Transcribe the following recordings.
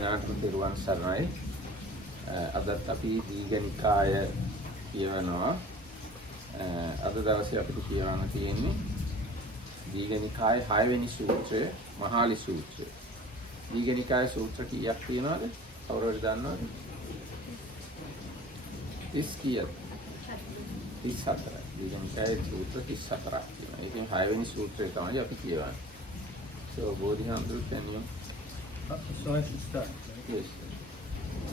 දෙනාටම පෙරුවන් සරණයි. අදත් අපි දීඝනිකාය කියවනවා. අද දවසේ අපිට කියවන්න තියෙන්නේ දීඝනිකායේ 6 වෙනි සූත්‍රය, මහාලි සූත්‍රය. දීඝනිකාය සූත්‍ර කීයක් තියෙනවද? කවුරු හරි දන්නවද? 30 කීයද? 34. දීඝනිකායේ සූත්‍ර 34ක් තියෙනවා. ඒකෙන් 6 වෙනි සූත්‍රය තමයි අපි කියවන්නේ. So, Bodhihandru, can you? So I should start, right? Yes.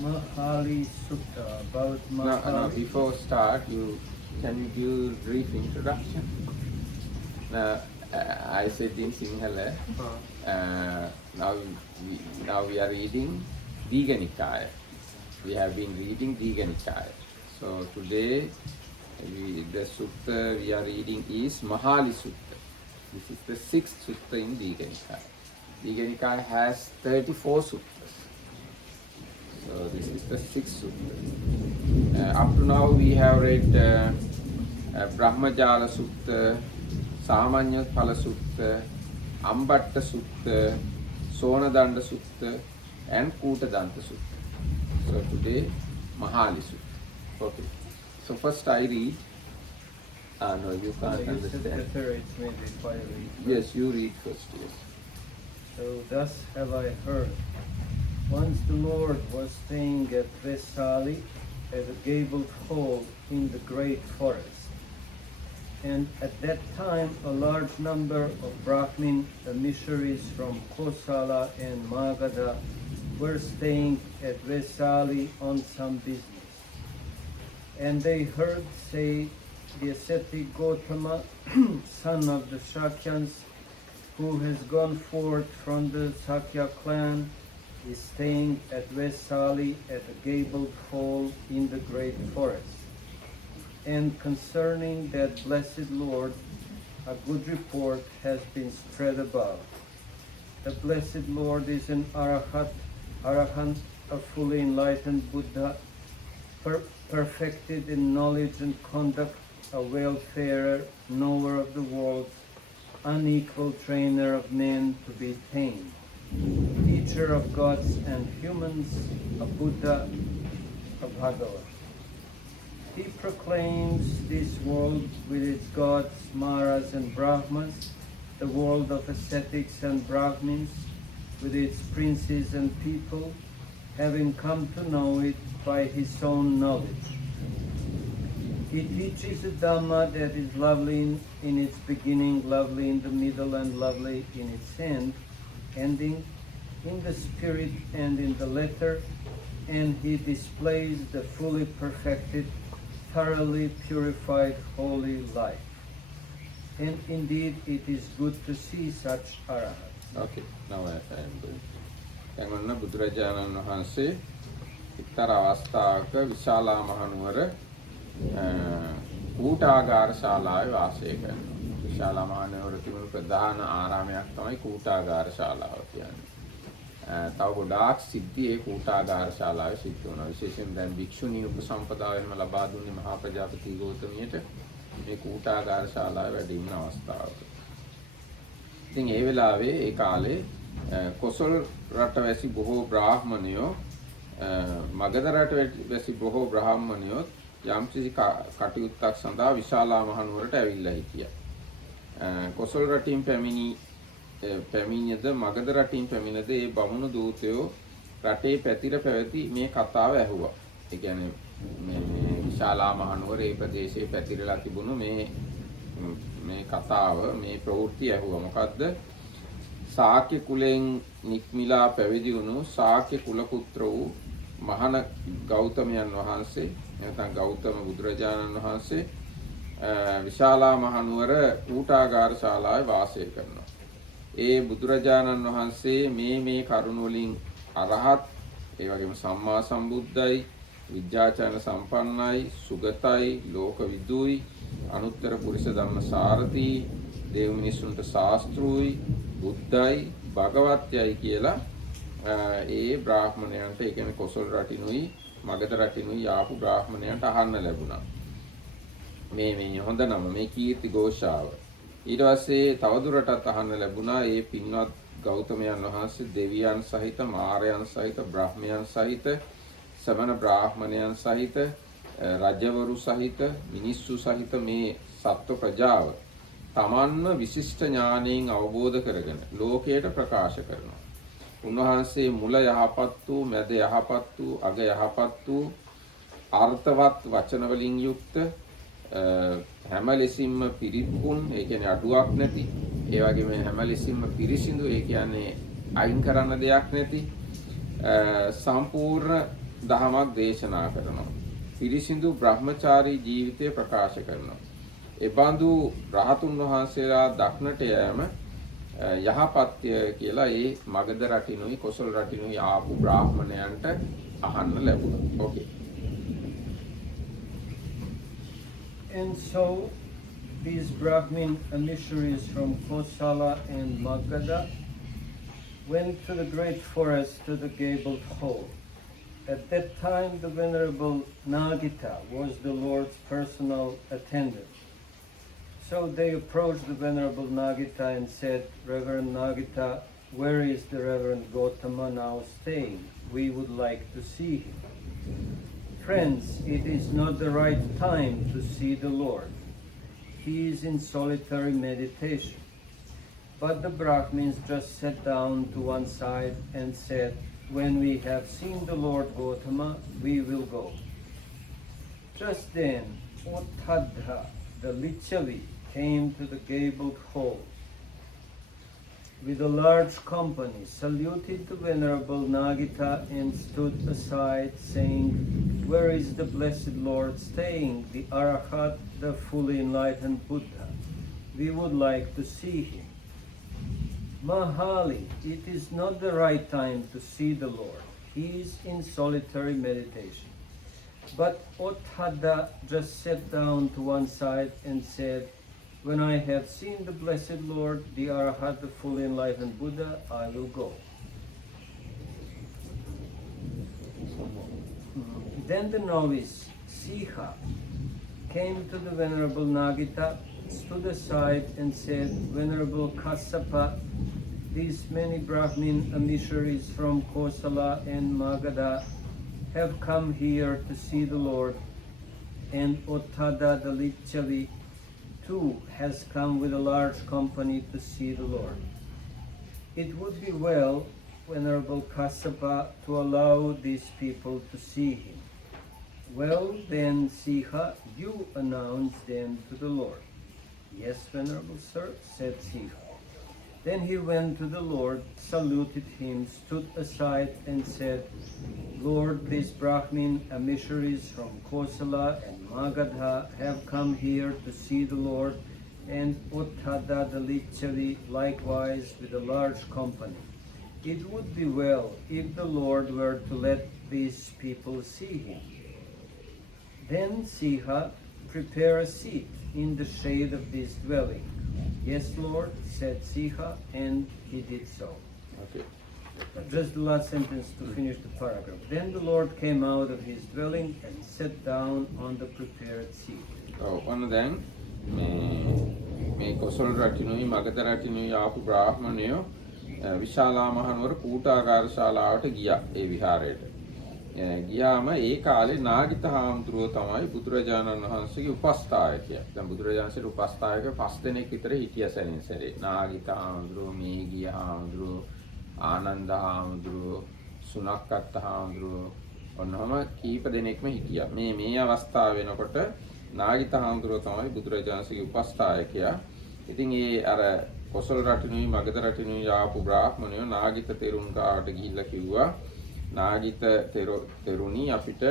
Mahali Sutta, about Mahali. No, before start, can you give brief introduction? I said in Sinhala, now we are reading Dīganikāya. We have been reading Dīganikāya. So today, the sutta we are reading is Mahali Sutta. This is the 6th sutta in Dīganikāya. Dīganikāya has 34 suttas. So this is the 6th sutta. Up to now we have read Brahmajala Sutta, Samanya Phala Sutta, Ambatta Sutta, Sonadanda Sutta and Kutadanta Sutta. So today Mahali Sutta. Okay. So first I read. No, you can't understand. It's maybe if I read. Yes, you read first, yes. So thus have I heard. Once the Lord was staying at Vesali at a gabled hall in the great forest. And at that time a large number of Brahmin emissaries from Kosala and Magadha were staying at Vesali on some business. And they heard say, the ascetic Gautama, son of the Shakyans, who has gone forth from the Sakya clan, is staying at Vesali at a gabled hall in the great forest. And concerning that blessed Lord, a good report has been spread about. The blessed Lord is an Arahant, a fully enlightened Buddha, perfected in knowledge and conduct, a wayfarer, knower of the world, unequal trainer of men to be tamed, teacher of gods and humans, a Buddha, a Bhagavad. He proclaims this world with its gods, Maras and Brahmas, the world of ascetics and Brahmins, with its princes and people, having come to know it by his own knowledge. He teaches a Dhamma that is lovely in its beginning, lovely in the middle, and lovely in its end, ending in the spirit and in the letter, and he displays the fully perfected, thoroughly purified, holy life. And indeed, it is good to see such arahats. Okay, now I am going. Tengonna Buddharajanan Wahanse එක්තරා අවස්ථාවක විශාලා මහනුවර කූටාගාර ශාලාවේ වාසය කරනවා. විශාලා මහනුවර තිබුණු ප්‍රධාන ආරාමයක් තමයි කූටාගාර ශාලාව කියන්නේ. තව ගොඩාක් සිද්ධි ඒ කූටාගාර ශාලාවේ සිද්ධ වෙනවා. විශේෂයෙන් දැන් භික්ෂුණී උපසම්පදාව එහෙම ලබා දුන්නේ මහා ප්‍රජාපති ගෞතමියට මේ කූටාගාර ශාලාවේ වැඩ ඉන්න අවස්ථාවක. ඉතින් ඒ වෙලාවේ ඒ කාලේ කොසල් රටවැසි බොහෝ බ්‍රාහ්මණයෝ මගධ රටවැසි බොහෝ බ්‍රාහ්මණයෝ යම්කිසි කටයුත්තක් සඳහා විශාලා මහනුවරට ඇවිල්ලා හිටියා. කොසල් රටින් පැමිණියද මගධ රටින් පැමිණද ඒ බමුණු දූතයෝ රටේ පැතිර පැවති මේ කතාව ඇහුවා. ඒ කියන්නේ මේ විශාලා මහනුවර ඒ ප්‍රදේශයේ පැතිරලා තිබුණු මේ කතාව මේ ප්‍රවෘත්ති ඇහුවා. මොකද්ද? ශාක්‍ය කුලෙන් නික්මිලා පැවිදි වුණු ශාක්‍ය කුල පුත්‍ර වූ මහාන ගෞතමයන් වහන්සේ නැත්නම් ගෞතම බුදුරජාණන් වහන්සේ විශාලා මහනුවර කූටාගාර ශාලාවේ වාසය කරනවා. ඒ බුදුරජාණන් වහන්සේ මේ කරුණ වලින් අරහත්, ඒ වගේම සම්මා සම්බුද්ධයි, විද්‍යාචාර සම්පන්නයි, සුගතයි, ලෝකවිදුයි, අනුත්තර පුරිස ධම්ම සාරති, දේව මිනිසුන්ට ශාස්ත්‍රූයි, බුද්ධයි, භගවත්යයි කියලා ඒ බ්‍රාහ්මණයන්ට, ඒ කියන්නේ කොසල් රටිනුයි මගධ රටිනුයි ආපු බ්‍රාහ්මණයන්ට අහන්න ලැබුණා. මේ හොඳ නම, මේ කීර්ති ഘോഷාව. ඊට පස්සේ තවදුරටත් අහන්න ලැබුණා ඒ පින්වත් ගෞතමයන් වහන්සේ දෙවියන් සහිත මාරයන් සහිත බ්‍රහ්මයන් සහිත සමන බ්‍රාහ්මණයන් සහිත රජවරු සහිත මිනිස්සු සහිත මේ සත්ව ප්‍රජාව තමන්ම විශිෂ්ට ඥානයෙන් අවබෝධ කරගෙන ලෝකයට ප්‍රකාශ කරනවා. උන්වහන්සේ මුල යහපත් වූ, මැද යහපත් වූ, අග යහපත් වූ, අර්ථවත් වචන වලින් යුක්ත, හැම ලෙසින්ම පිරිපුන්, ඒ කියන්නේ අඩුවක් නැති, ඒ වගේම හැම ලෙසින්ම පිරිසිදු, ඒ කියන්නේ අයින් කරන්න දෙයක් නැති සම්පූර්ණ දහමක් දේශනා කරනවා. පිරිසිදු බ්‍රහ්මචාරී ජීවිතය ප්‍රකාශ කරනවා. ඒ බඳු රහතුන් වහන්සේලා දක්නට යෑම යහපත්ය කියලා ඒ මගධ රටිනුයි කොසල් රටිනුයි ආපු බ්‍රාහ්මණයන්ට අහන්න ලැබුණා. ඕකේ. And so these Brahmin emissaries from Kosala and Magadha went to the great forest to the gabled hall. At that time the Venerable Nagita was the Lord's personal attendant. So they approached the Venerable Nagita and said, Reverend Nagita, where is the Reverend Gautama now staying? We would like to see him. Friends, it is not the right time to see the Lord. He is in solitary meditation. But the Brahmins just sat down to one side and said, when we have seen the Lord Gautama, we will go. Just then, Ottadha, the Lichavi, came to the gabled hall with a large company, saluted the Venerable Nagita and stood aside, saying, where is the blessed Lord staying, the Arahat, the fully enlightened Buddha? We would like to see him. Mahali, it is not the right time to see the Lord. He is in solitary meditation. But Ottadha just sat down to one side and said, when I have seen the blessed Lord, the Arahat, the fully enlightened Buddha, I will go. Then the novice, Siha, came to the Venerable Nagita, stood aside and said, Venerable Kassapa, these many Brahmin emissaries from Kosala and Magadha have come here to see the Lord, and Ottadha the Lichavi too has come with a large company to see the Lord. It would be well, Venerable Kassapa, to allow these people to see him. Well then, Siha, you announce them to the Lord. Yes, Venerable Sir, said Siha. Then he went to the Lord, saluted him, stood aside and said, Lord, these Brahmin emissaries from Kosala and Magadha have come here to see the Lord, and Ottadha the Lichavi likewise with a large company. It would be well if the Lord were to let these people see him. Then Siha, prepare a seat in the shade of this dwelling. Yes, Lord, said Siha, and he did so. Okay. Just the last sentence to finish the paragraph. Then the Lord came out of his dwelling and sat down on the prepared seat. ඔන්න දැන් මේ කොසල් රටිනුයි මගධ රටිනුයි ආපු බ්‍රාහ්මණයෝ විශාලා මහනුවර කූටාගාර ශාලාවට ගියා ඒ විහාරයට. ගියාම ඒ කාලේ නාගිත හාමුදුරුව තමයි බුදුරජාණන් වහන්සේගේ උපස්ථායකයා. දැන් බුදුරජාණන්සේ උපස්ථායක 5 දෙනෙක් විතර හිටියා සැනින් සැරේ. නාගිත හාමුදුරුව, මේගිය හාමුදුරුව, ආනන්ද හාමුදුරුව, සුනක්කත් හාමුදුරුව, ඔන්නම කීප දෙනෙක්ම හිටියා. මේ අවස්ථාව වෙනකොට නාගිත හාමුදුරුව තමයි බුදුරජාණන්සේගේ උපස්ථායකයා. ඉතින් ඒ අර කොසල් රටිනුයි මගධ රටිනුයි ආපු බ්‍රාහ්මණයෝ නාගිත තෙරුන් ගාවට ගිහිල්ලා කිව්වා, නාගිත තෙරුණි අපිට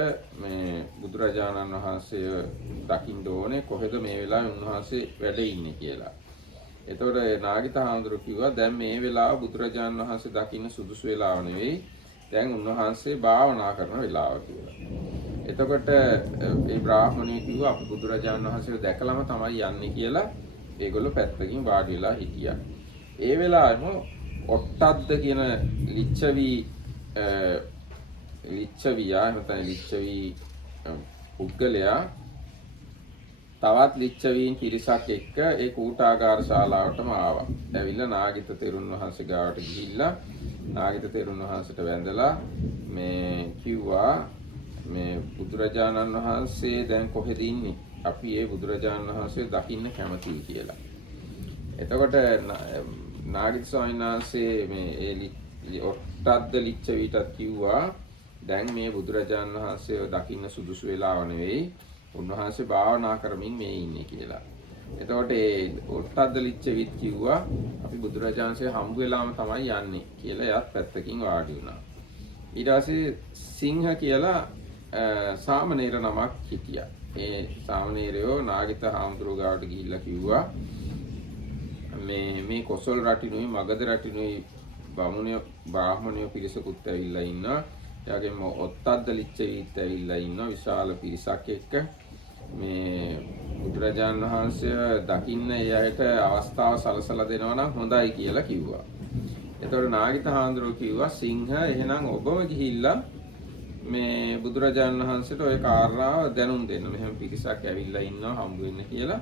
මේ බුදුරජාණන් වහන්සේ දකින්න ඕනේ, කොහෙද මේ වෙලාවේ උන්වහන්සේ වැඩ ඉන්නේ කියලා. එතකොට නාගිත හාමුදුරුවෝ කිව්වා දැන් මේ වෙලාව බුදුරජාණන් වහන්සේ දකින්න සුදුසු වෙලාව නෙවෙයි, දැන් උන්වහන්සේ භාවනා කරන වෙලාව කියලා. එතකොට මේ බ්‍රාහ්මණයෙක් කිව්වා අපි බුදුරජාණන් වහන්සේව දැකලාම තමයි යන්නේ කියලා. ඒගොල්ලෝ පැත්තකින් වාඩි වෙලා හිටියා. ඒ වෙලාවෙම ඔට්ටද්ද කියන ලිච්ඡවියා නැත්නම් ලිච්ඡවි පුද්ගලයා තවත් ලිච්ඡවීන් පිරිසක් එක්ක ඒ කූටාගාර ශාලාවටම ආවා. ඇවිල්ලා නාගිත තෙරුන් වහන්සේ ගාවට ගිහිල්ලා නාගිත තෙරුන් වහන්සේට වැඳලා මේ කිව්වා මේ බුදුරජාණන් වහන්සේ දැන් කොහෙද ඉන්නේ? අපි ඒ බුදුරජාණන් වහන්සේ දකින්න කැමතියි කියලා. එතකොට නාගිත ස්වාමීන් වහන්සේ මේ ඒ ඔට්ටද්ද ලිච්ඡවීටත් කිව්වා දැන් මේ බුදුරජාණන් වහන්සේව දකින්න සුදුසු වෙලාව නෙවෙයි. උන්වහන්සේ භාවනා කරමින් මේ ඉන්නේ කියලා. එතකොට ඒ ඔට්ටද්ද ලිච්ඡවීත් කිව්වා අපි බුදුරජාණන්සේ හම්බ වෙලාම තමයි යන්නේ කියලා එයාත් පැත්තකින් වාඩි වුණා. ඊට පස්සේ සිංහ කියලා සාමණේර නමක් හිටියා. ඒ සාමණේරයෝ නාගිත හාමුදුරුවෝ ගාවට ගිහිල්ලා කිව්වා මේ කොසල් රටිනුයි මගධ රටිනුයි බ්‍රාහ්මණයෝ පිරිසකුත් ඇවිල්ලා ඉන්නවා. එයාගෙම ඔත්තද්ද ලිච්ඡවීත් ඇවිල්ලා ඉන්නවා විශාල පිරිසක් එක්ක. මේ බුදුරජාණන් වහන්සේ දකින්න ඒ අයට අවස්ථාව සලසලා දෙනවා නම් හොඳයි කියලා කිව්වා. එතකොට නාගිත හාමුදුරුවෝ කිව්වා සිංහ එහෙනම් ඔබම ගිහිල්ලා මේ බුදුරජාණන් වහන්සේට ওই කාරණාව දැනුම් දෙන්න. මෙහෙම පිරිසක් ඇවිල්ලා ඉන්නවා හම්බ වෙන්න කියලා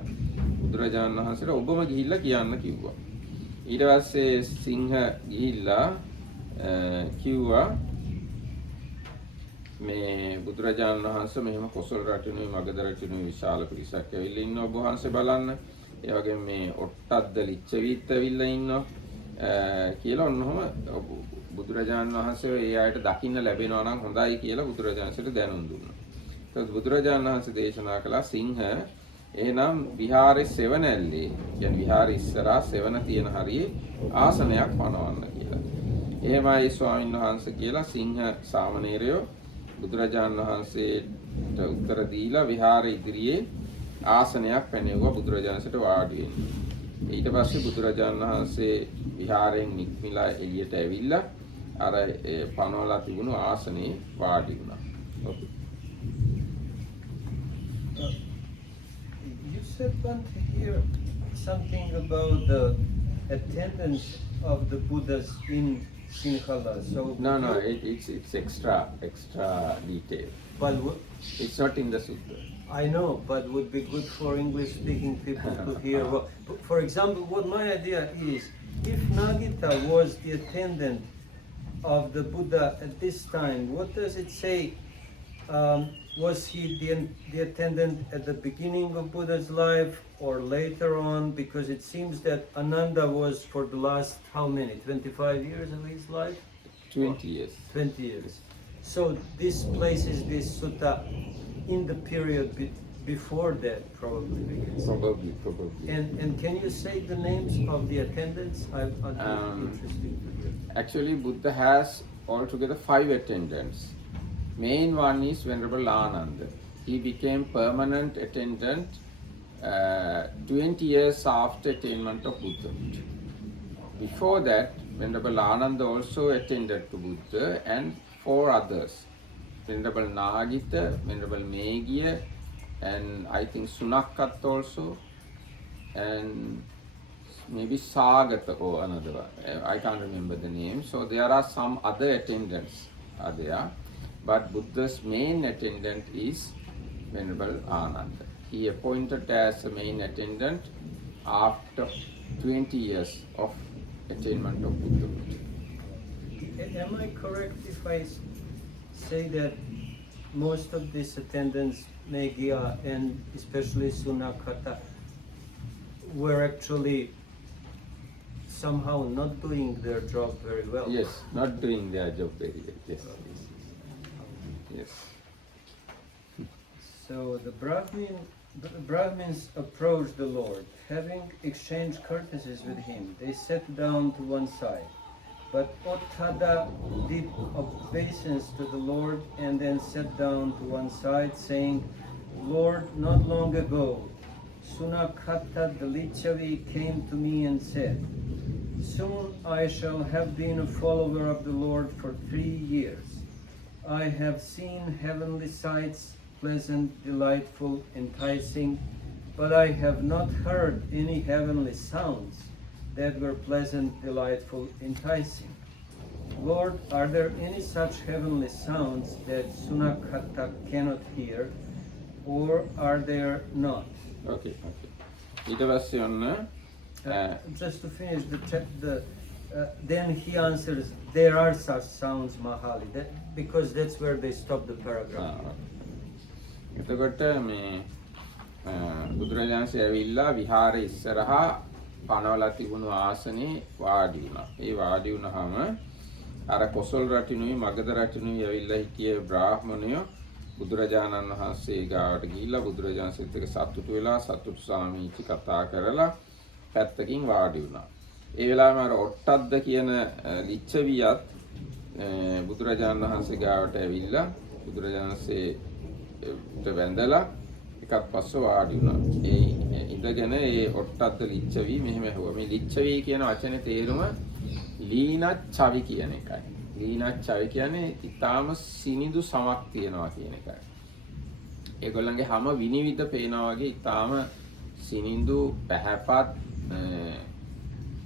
බුදුරජාණන් වහන්සේට ඔබම ගිහිල්ලා කියන්න කිව්වා. ඊට පස්සේ සිංහ ගිහිල්ලා කිව්වා මේ බුදුරජාණන් වහන්සේ මෙහෙම කොසල් රටිනුයි මගධ රටිනුයි විශාල පිරිසක් ඇවිල්ලා ඉන්නවා ඔබ වහන්සේ බලන්න. ඒ වගේම මේ ඔට්ටද්ද ලිච්ඡවීත් ඇවිල්ලා ඉන්නවා කියලා ඔන්නෝම බුදුරජාණන් වහන්සේ ඒ අයට දකින්න ලැබෙනවා නම් හොඳයි කියලා බුදුරජාණන්සේට දැනුම් දුන්නා. ඒත් බුදුරජාණන් වහන්සේ දේශනා කළා සිංහ එහෙනම් විහාරේ සෙවණැල්ලේ කියන්නේ විහාරේ ඉස්සරහා සෙවණ තියෙන හරියේ ආසනයක් පනවන්න කියලා. එහෙමයි ස්වාමීන් වහන්සේ කියලා සිංහ සාමණේරයෝ බුදුරජාණන් වහන්සේට උත්තර දීලා විහාරේ ඉදිරියේ ආසනයක් පැනෙවුවා බුදුරජාණන්සේට වාඩි වෙන්න. ඊට පස්සේ බුදුරජාණන් වහන්සේ විහාරයෙන් නික්මිලා එළියට ඇවිල්ලා අර පනවලා තිබුණු ආසනේ වාඩි වුණා. You said here something about the attendance of the Buddhas in Sinhala. So no, it's extra detail. But it's not in the sutta. I know, but would be good for English-speaking people to hear. For example, what my idea is, if Nagita was the attendant of the Buddha at this time, what does it say? Was he the attendant at the beginning of Buddha's life or later on? Because it seems that Ananda was for the last, how many, 25 years of his life? 20 years. 20 years. So this places this sutta in the period before that, probably. Probably. And can you say the names of the attendants? I'd be interested to hear. Actually, Buddha has altogether 5 attendants. Main one is Venerable Ananda. He became permanent attendant 20 years after attainment of Buddhahood. Before that, Venerable Ananda also attended to Buddha and 4 others. Venerable Nagita, Venerable Megiya, and I think Sunakkat also, and maybe Sagata or another one. I can't remember the name. So there are some other attendants are there, but Buddha's main attendant is Venerable Ananda. He appointed as a main attendant after 20 years of attainment of Buddhahood. Am I correct if I say that most of these attendants, Megiya and especially Sunakata, were actually somehow not doing their job very well? Yes, not doing their job very well. Yes. So the Brahmins approached the Lord. Having exchanged courtesies with him, they sat down to one side. But Ottada did obeisance to the Lord and then sat down to one side, saying, Lord, not long ago, Sunakata the Lichavi came to me and said, soon I shall have been a follower of the Lord for 3 years. I have seen heavenly sights, pleasant, delightful, enticing, but I have not heard any heavenly sounds that were pleasant, delightful, enticing. Lord, are there any such heavenly sounds that Sunakata cannot hear, or are there not? Okay. ඊට පස්සේ ඔන්න Just to finish then he answers, there are such sounds, Mahali, because that's where they stop the paragraph. එතකොට මේ බුදුරජාණන්සේ ඇවිල්ලා විහාරේ ඉස්සරහා පනවලා තිබුණු ආසනේ වාඩි වුණා. ඒ වාඩි වුණාම අර කොසල් රටිනුයි මගධ රටිනුයි ඇවිල්ලා හිටිය බ්‍රාහ්මණයෝ බුදුරජාණන් වහන්සේ ගාවට ගිහිල්ලා බුදුරජාණන්සේත් එක්ක සතුටු වෙලා සතුටු සාමීචි කතා කරලා පැත්තකින් වාඩි වුණා. ඒ වෙලාවෙම අර ඔට්ටද්ද කියන ලිච්ඡවියත් බුදුරජාණන් වහන්සේ ගාවට ඇවිල්ලා බුදුරජාණන්සේට වැඳලා එකත් පස්ස වාඩි වුණා. ඒ ඉඳගෙන ඒ ඔට්ටද්ද ලිච්ඡවි මෙහෙම ඇහුවා. මේ ලිච්ඡවි කියන වචනේ තේරුම ලීනච්ඡවි කියන එකයි. ලීනච්ඡවි කියන්නේ ඊටාම සිනිඳු සමක් තියනවා කියන එකයි. ඒගොල්ලන්ගේ හැම විනිවිද පේනවා වගේ ඊටාම සිනිඳු පැහැපත්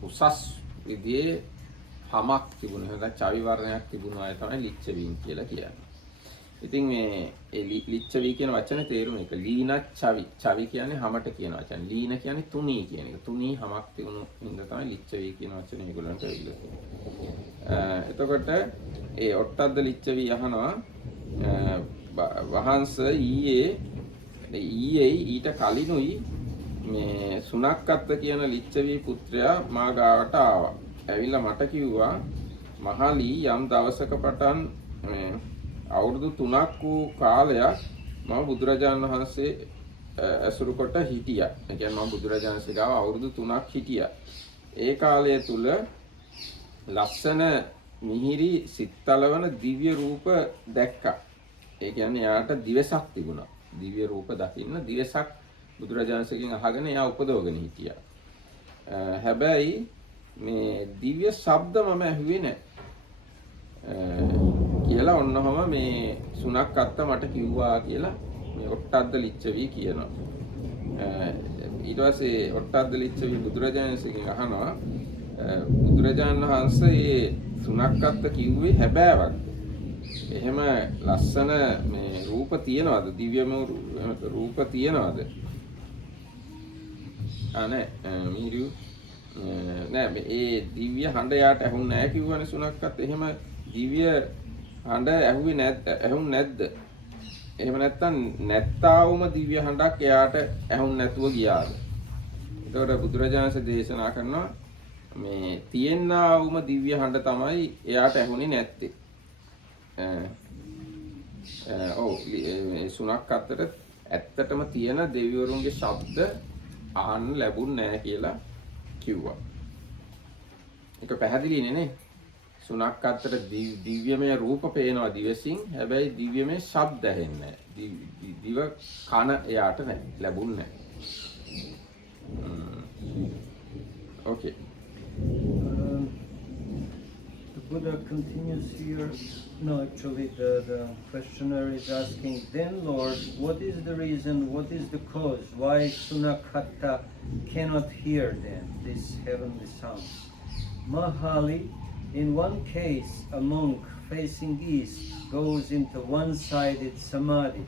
උසස් විදිහේ හැමක් තිබුණ හදා චවි වර්ණයක් තිබුණ අය තමයි ලිච්ඡවීන් කියලා කියන්නේ. ඉතින් මේ ලිච්ඡවි කියන වචනේ තේරුම එක ලීනච්ඡවි. චවි කියන්නේ හැමට කියන වචන. ලීන කියන්නේ තුනී කියන එක. තුනී හැමක් තිබුණු හින්දා තමයි ලිච්ඡවි කියන වචනේ ඒගොල්ලන්ට ඇවිල්ලා තියෙන්නේ. එතකොට ඒ ඔට්ටද්ද ලිච්ඡවි අහනවා වහන්ස ඊයේ ඊට කලිනුයි මේ සුනක්කත්ත කියන ලිච්ඡවි පුත්‍රයා මා ගාවට ආවා. ඇවිල්ලා මට කිව්වා මහලි යම් දවසක පටන් අවුරුදු 3ක් වූ කාලයක් මම බුදුරජාණන් වහන්සේ ඇසුරු කොට හිටියා. ඒ කියන්නේ මම බුදුරජාණන් වහන්සේ ගාව අවුරුදු 3ක් හිටියා. ඒ කාලය තුල ලස්සන මිහිරි සිත්තලවන දිව්‍ය රූප දැක්කා. ඒ කියන්නේ යාට දිවසක් තිබුණා. දිව්‍ය රූප දකින්න දිවසක් බුදුරජාණන්සේගෙන් අහගෙන එයා උපදවගෙන හිටියා. හැබැයි මේ දිව්‍ය ශබ්ද මම ඇහුවේ නැහැ. කියලා ඔන්නවම මේ සුනක්කත්ත මට කිව්වා කියලා මේ ඔට්ටද්ද ලිච්ඡවි කියනවා. ඊට පස්සේ ඔට්ටද්ද ලිච්ඡවි බුදුරජාණන්සේගෙන් අහනවා බුදුරජාණන් වහන්සේ මේ සුනක්කත්ත කිව්වේ හැබෑවක්. එහෙම ලස්සන මේ රූප තියනවාද? දිව්‍යම රූප තියනවාද? අනේ මිහිරු නෑ ඒ දිව්‍ය හඬ යාට ඇහුන්නේ නැහැ කිව්වනේ සුනක්කත්. එහෙම දිව්‍ය හඬ ඇහුන්නේ නැද්ද? එහෙම නැත්තම් නැත්තාවුම දිව්‍ය හඬක් එයාට ඇහුන්නේ නැතුව ගියාද? ඒතකොට බුදුරජාණන්සේ දේශනා කරනවා මේ තියෙනාවුම දිව්‍ය හඬ තමයි එයාට ඇහුනේ නැත්තේ. සුනක්කත්තට ඇත්තටම තියෙන දෙවිවරුන්ගේ ශබ්ද අහන්න ලැබුණ නැහැ කියලා කිව්වා. ඒක පැහැදිලිනේ නේ? සුනක්කත්තට දිව්‍යමය රූප පේනවා දිවසින්. හැබැයි දිව්‍යමය ශබ්ද ඇහෙන්නේ නැහැ. දිව කන එයාට නැහැ. ලැබුණ නැහැ. Okay. The Buddha continues here. No, actually the questioner is asking, then Lord, what is the reason, what is the cause, why Sunakhatta cannot hear then these heavenly sounds? Mahali, in one case, a monk facing east goes into one-sided samadhi.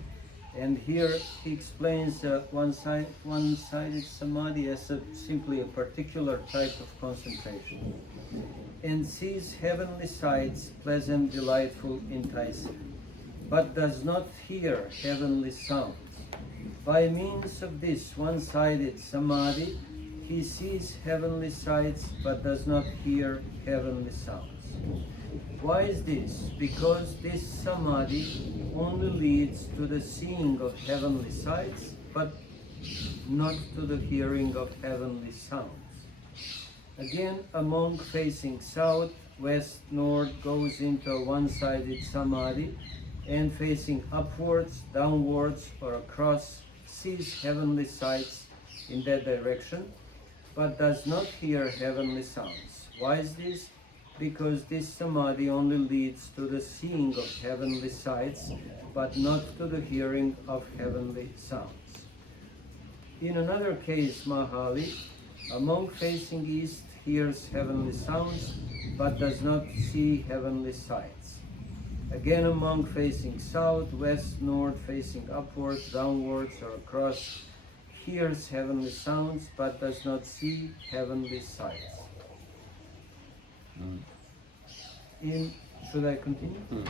And here he explains one-sided samadhi as simply a particular type of concentration. And sees heavenly sights, pleasant, delightful, enticing, but does not hear heavenly sounds. By means of this one-sided samadhi, he sees heavenly sights, but does not hear heavenly sounds. Why is this? Because this samadhi only leads to the seeing of heavenly sights, but not to the hearing of heavenly sounds. Again, a monk facing south, west, north goes into a one-sided samadhi and facing upwards, downwards, or across sees heavenly sights in that direction, but does not hear heavenly sounds. Why is this? Because this samadhi only leads to the seeing of heavenly sights, but not to the hearing of heavenly sounds. In another case, Mahali, a monk facing east hears heavenly sounds, but does not see heavenly sights. Again, a monk facing south, west, north, facing upwards, downwards, or across, hears heavenly sounds but does not see heavenly sights. Should I continue?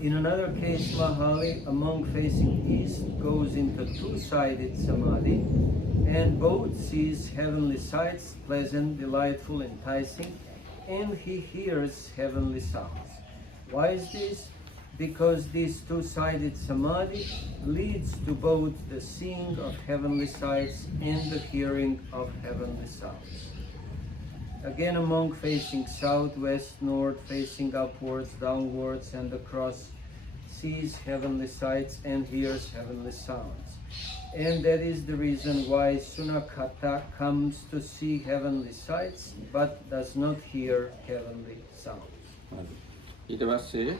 In another case, Mahali, a monk facing east, goes into two-sided samadhi, and both sees heavenly sights, pleasant, delightful, enticing, and he hears heavenly sounds. Why is this? Because this two-sided samadhi leads to both the seeing of heavenly sights and the hearing of heavenly sounds. Again, a monk facing south, west, north, facing upwards, downwards, and across, sees heavenly sights and hears heavenly sounds. And that is the reason why Sunakata comes to see heavenly sights but does not hear heavenly sounds. ඊට පස්සේ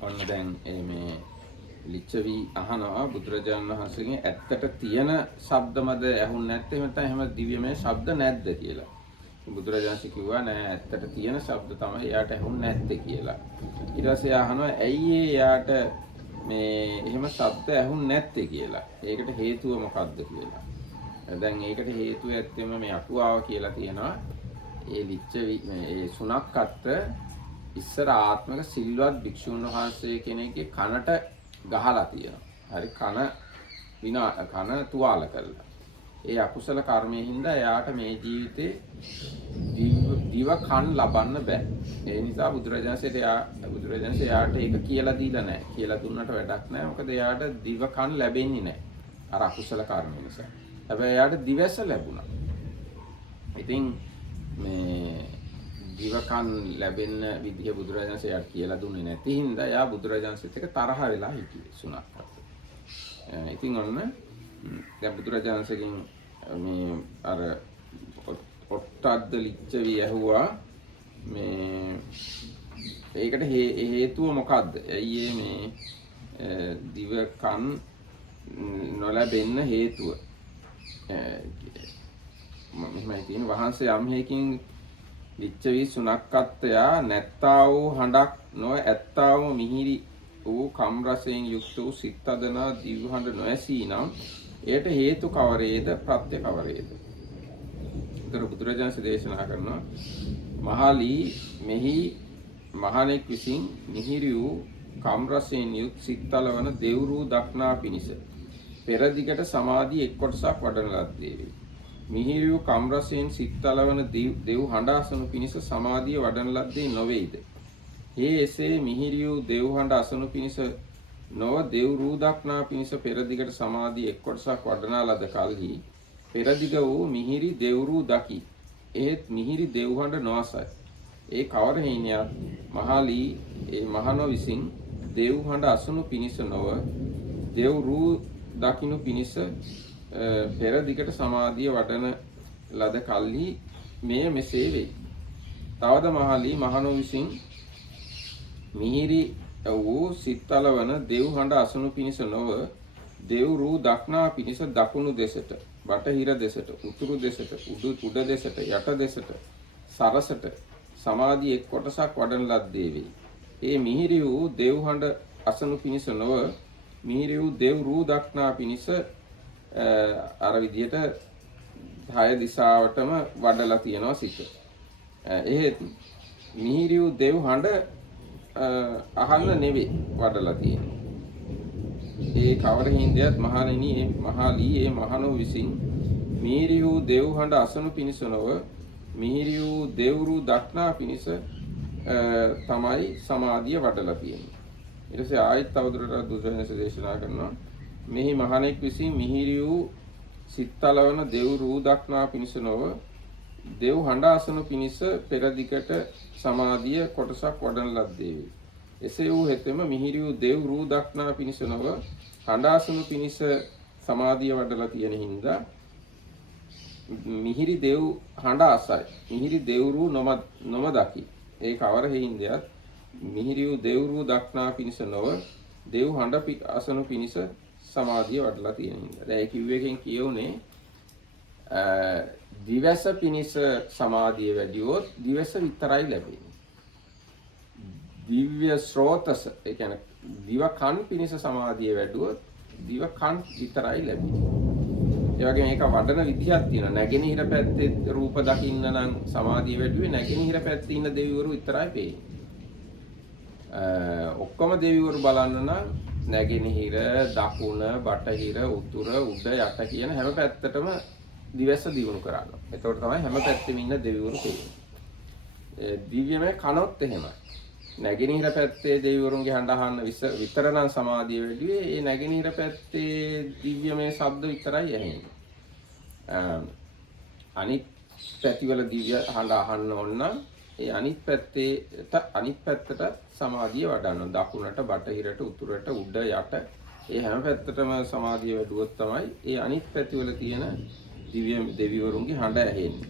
ඔන්න දැන් මේ ලිච්ඡවි අහනවා බුදුරජාණන් වහන්සේගෙන් ඇත්තට තියෙන ශබ්දමද ඇහුන්නේ නැත්te එහෙම එහෙම දිව්‍යමය ශබ්ද නැද්ද කියලා. බුදුරජාණන් කිව්වා නෑ ඇත්තට තියෙන ශබ්ද තමයි එයාට ඇහුන්නේ නැත්තේ කියලා. ඊට පස්සේ අහනවා ඇයි එයාට මේ එහෙම ශබ්ද ඇහුන්නේ නැත්තේ කියලා. ඒකට හේතුව මොකක්ද කියලා. දැන් ඒකට හේතුව ඇත්තෙම මේ අටුවාව කියලා තියෙනවා. ඒ ලිච්ඡවි මේ සුණක්කත් ඉස්සර ආත්මක සිල්වත් භික්ෂුන් වහන්සේ කෙනෙක්ගේ කනට ගහලා තියෙනවා. හරි කන තුවාල කරලා. ඒ අකුසල කර්මයෙන් හින්දා එයාට මේ ජීවිතේ දිව කන් ලබන්න බෑ. ඒ නිසා බුදුරජාණන්සේ එයාට ඒක කියලා දීලා නැහැ. කියලා දුන්නට වැඩක් නැහැ. මොකද එයාට දිව කන් ලැබෙන්නේ නැහැ. අර අකුසල කර්ම නිසා. හැබැයි එයාට දිවැස ලැබුණා. ඉතින් මේ දිව කන් ලැබෙන්න විදිහ බුදුරජාණන්සේ එයාට කියලා දුන්නේ නැති හින්දා එයා බුදුරජාණන්සේත් එක්ක තරහ වෙලා හිටියේ සුණක්කත්. ඉතින් ඔන්න දැන් බුදුරජාණන්සේගෙන් මේ අර ඔට්ටද්ද ලිච්ඡවි ඇහුවා මේ ඒකට හේතුව මොකද්ද? ඇයි මේ දිව කන් නොලැබෙන්න හේතුව? මෙහෙමයි තියෙන වහන්සේ යම් හේකින් ලිච්ඡවි සුණක්කත්යා නැත්තා වූ හඬක් නො ඇත්තා වූ මිහිරි වූ කම් රසයෙන් යුක්ත වූ සිත් අදනා දිව් හඬ නොඇසී නම් එයට හේතු කවරේද ප්‍රත්‍ය කවරේද? උතර බුදුරජාණන් දේශනා කරනවා මහලි මෙහි මහණෙක් විසින් මිහිරි වූ කම් රසයෙන් යුත් සිත්තලවන දෙව්රු දක්නා පිණිස පෙර දිගට සමාධිය එක් කොටසක් වඩන ලද්දේ. මිහිරි වූ කම් රසයෙන් සිත්තලවන දෙව් හඬ අසනු පිණිස සමාධිය වඩන ලද්දේ නොවේද? ඒ එසේ මිහිරි වූ දෙව් හඬ අසනු පිණිස නොව දෙව් රූ දක්නා පිණිස පෙර දිගට සමාධිය එක් කොටසක් වඩනා ලද කලෙහි පෙර දිග වූ මිහිරි දෙව් රූ දකි. එහෙත් මිහිරි දෙව් හඬ නොඅසයි. ඒ කවර හේනියක් මහලි ඒ මහණෝ විසින් දෙව් හඬ අසනු පිණිස නොව දෙව් රූ දකින්නු පිණිස පෙර දිගට සමාධිය වඩන ලද කලෙහි මෙය මෙසේ වෙයි. තවද මහලි මහණෝ විසින් මිහිරි වූ සිත්තලවන දෙව් හඬ අසනු පිණිස නොව දෙව් රූ දක්නා පිණිස දකුණු දෙසට බටහිර දෙසට උතුරු දෙසට උඩ දෙසට යට දෙසට සරසට සමාධිය එක් කොටසක් වඩන ලද්දේ වෙයි. ඒ මිහිරි වූ දෙව් හඬ අසනු පිණිස නොව මිහිරි වූ දෙව් රූ දක්නා පිණිස අර විදියට 6 දිශාවටම වඩලා තියෙනවා සිත. එහෙත් මිහිරි වූ දෙව් හඬ අහන්න නෙවෙයි වඩලා තියෙන්නේ. ඒ කවර හින්දයත් මහණෙනි මහලි ඒ මහණෝ විසින් මිහිරි වූ දෙව් හඬ අසනු පිණිස නොව මිහිරි වූ දෙව් රූ දක්නා පිණිස තමයි සමාධිය වඩලා තියෙන්නේ. ඊට පස්සේ ආයෙත් තවදුරටත් බුදුරජාණන් දේශනා කරනවා මෙහි මහණෙක් විසින් මිහිරි වූ සිත්තලවන දෙව් රූ දක්නා පිණිස නොව දෙව් හඬ අසනු පිණිස පෙර දිගට සමාධිය කොටසක් වඩන ලද්දේ වේ. එසේ වූ හෙතෙම මිහිරි වූ දෙව් රූ දක්නා පිණිස නොව හඬ අසනු පිණිස සමාධිය වඩලා තියෙන හින්දා මිහිරි දෙව් හඬ අසයි. මිහිරි දෙව් රූ නොම දකි. ඒ කවර හේින්දයත් මිහිරි වූ දෙව් රූ දක්නා පිණිස නොව දෙව් හඬ අසනු පිණිස සමාධිය වඩලා තියෙන හින්දා. දැන් ඒ කිව්වකින් කියුනේ දිවස පිණිස සමාධිය වැඩිවොත් දිවස විතරයි ලැබෙන්නේ. දිව්‍ය ස්රෝතස ඒ කියන්නේ දිව කන් පිණිස සමාධිය වැඩුවොත් දිව කන් විතරයි ලැබෙන්නේ. ඒ වගේ මේක වඩන විදිහක් තියෙනවා. නැගෙනහිර පැත්තේ රූප දකින්න නම් සමාධිය වැඩි වෙයි. නැගෙනහිර පැත්තේ ඉන්න දෙවිවරු විතරයි පේන්නේ. ඔක්කොම දෙවිවරු බලන්න නම් නැගෙනහිර, දකුණ, බටහිර, උතුර, උඩ, යට කියන හැම පැත්තටම දිවැස්ස දියුණු කරන්න. එතකොට තමයි හැම පැත්තෙම ඉන්න දෙවිවරු පේන්නේ. දිව්‍යමය කනොත් එහෙමයි. නැගෙනහිර පැත්තේ දෙවිවරුන්ගේ හඬ අහන්න විතර නම් සමාධිය වැඩි වෙයි. ඒ නැගෙනහිර පැත්තේ දිව්‍යමය ශබ්ද විතරයි ඇහෙන්නේ. අනිත් පැතිවල දිව්‍ය හඬ අහන්න ඕන නම් ඒ අනිත් පැත්තට සමාධිය වඩන්න. දකුණට, බටහිරට, උතුරට, උඩ, යට ඒ හැම පැත්තටම සමාධිය වැඩුවොත් තමයි ඒ අනිත් පැතිවල තියෙන දිව්‍ය දෙවිවරුන්ගේ හඬ ඇහෙන්නේ.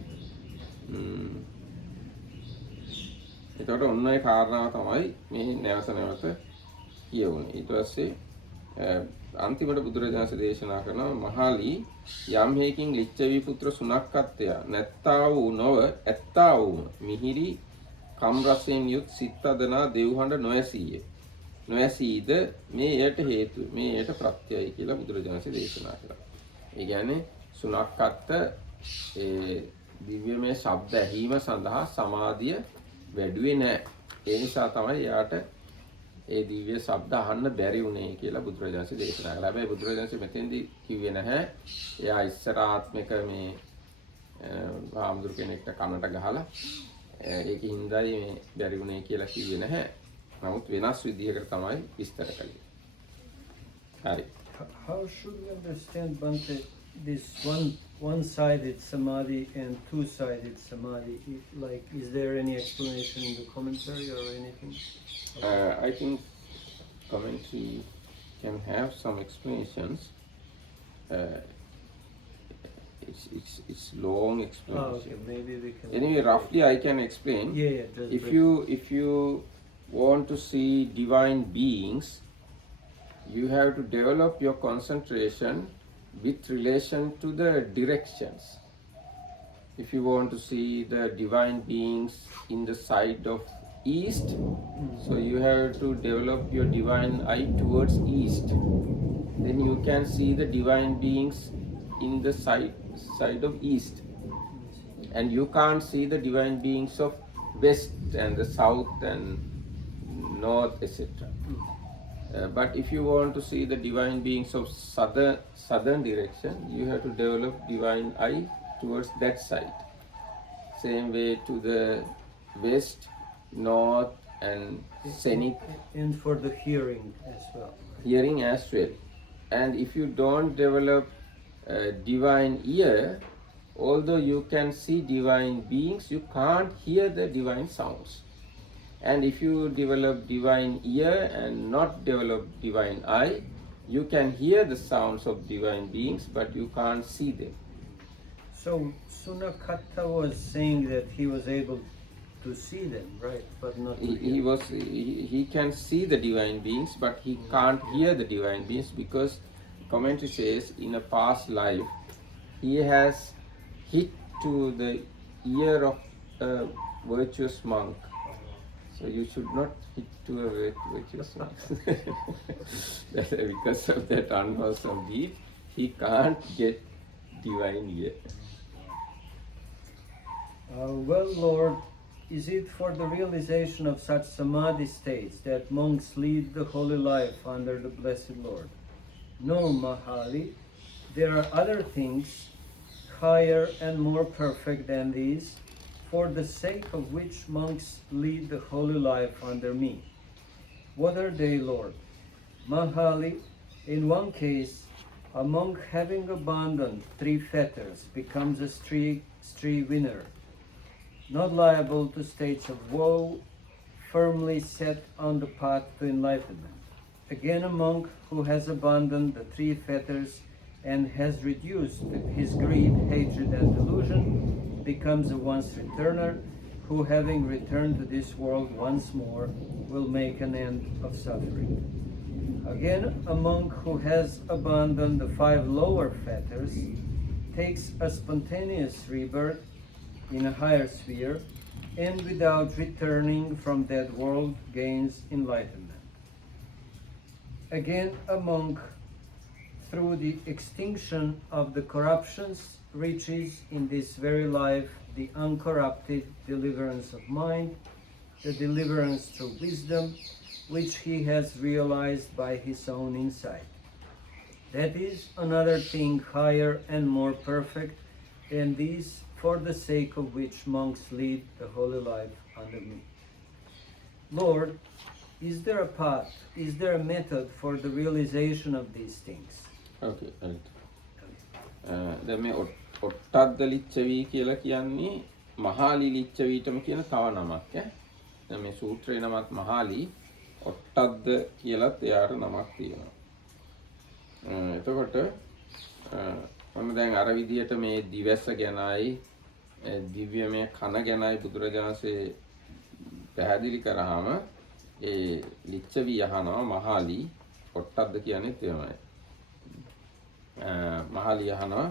එතකොට ඔන්න ඒ කාරණාව තමයි මේ නැවත නැවත කියවුනේ. ඊට පස්සේ අන්තිමට බුදුරජාණන් වහන්සේ දේශනා කරනවා මහාලි යම් හේකින් ලිච්ඡවි පුත්‍ර සුනක්කත්ය නැත්තා වූ නොව ඇත්තා වූ මිහිරි කම් රසයෙන් යුත් සිත් අදනා දෙව්හඬ නොඇසීද මේ එයට හේතු මේ එයට ප්‍රත්‍යයයි කියලා බුදුරජාණන් වහන්සේ දේශනා කළා. ඒ කියන්නේ සුනක්කත්ත ඒ දිව්‍යමය ශබ්ද ඇහිම සඳහා සමාධිය වැඩුවේ නැහැ. ඒ නිසා තමයි යාට ඒ දිව්‍ය ශබ්ද අහන්න බැරි වුණේ කියලා බුදුරජාණන් වහන්සේ දේශනා කළා. හැබැයි බුදුරජාණන් වහන්සේ මෙතෙන්දී කිව්වේ නැහැ එයා ඉස්සර ආත්මික මේ ආම්දුරු කෙනෙක්ට කනට ගහලා ඒකින්දයි මේ බැරි වුණේ කියලා කිව්වේ නැහැ. නමුත් වෙනස් විදිහකට තමයි විස්තර කළේ. හරි. How should we understand, Bante, this one-sided samadhi and two-sided samadhi? Like, is there any explanation in the commentary or anything? I think commentary can have some explanations. It's long explanation. Okay, maybe we can. Anyway, roughly I can explain. Yeah. If you want to see divine beings, you have to develop your concentration with relation to the directions. If you want to see the divine beings in the side of east, so you have to develop your divine eye towards east. Then you can see the divine beings in the side of east. And you can't see the divine beings of west and the south and north, etc. But if you want to see the divine beings of southern direction, you have to develop divine eye towards that side. Same way to the west, north and zenith. And for the hearing as well. Hearing as well. And if you don't develop divine ear, although you can see divine beings, you can't hear the divine sounds. And if you develop divine ear and not develop divine eye, you can hear the sounds of divine beings, but you can't see them. So Sunakatta was saying that he was able to see them, right? But not to hear. He can see the divine beings, but he can't hear the divine beings because commentary says in a past life he has hit to the ear of a virtuous monk. So you should not hit to a virtuous monk. Because of that unwholesome deed, he can't get divine ear. Well, Lord, is it for the realization of such samadhi states that monks lead the holy life under the blessed Lord? No, Mahali, there are other things higher and more perfect than these, for the sake of which monks lead the holy life under me. What are they, Lord? Mahali, in one case, a monk having abandoned 3 fetters becomes a stree winner, not liable to states of woe, firmly set on the path to enlightenment. Again, a monk who has abandoned the 3 fetters and has reduced his greed, hatred, and delusion becomes a once returner, who having returned to this world once more will make an end of suffering. Again, a monk who has abandoned the 5 lower fetters takes a spontaneous rebirth in a higher sphere, and without returning from that world gains enlightenment. Again, a monk through the extinction of the corruptions, reaches in this very life the uncorrupted deliverance of mind, the deliverance through wisdom, which he has realized by his own insight. That is another thing higher and more perfect than these, for the sake of which monks lead the holy life under me. Lord, is there a path, is there a method for the realization of these things? Okay, right. දැන් මේ ඔට්ටද්ද ලිච්ඡවි කියලා කියන්නේ මහාලි ලිච්ඡවිටම කියන තව නමක් ඈ. දැන් මේ සූත්‍රේ නමත් මහාලි ඔට්ටද්ද කියලාත් එයාට නමක් තියෙනවා. එතකොට මම දැන් අර විදිහට මේ දිවැස්ස ගැනයි දිව්‍යමය කන ගැනයි බුදුරජාණන්සේ පැහැදිලි කරාම ඒ ලිච්ඡවි අහනවා මහාලි ඔට්ටද්ද කියන්නේ තමයි. මහාලි අහනවා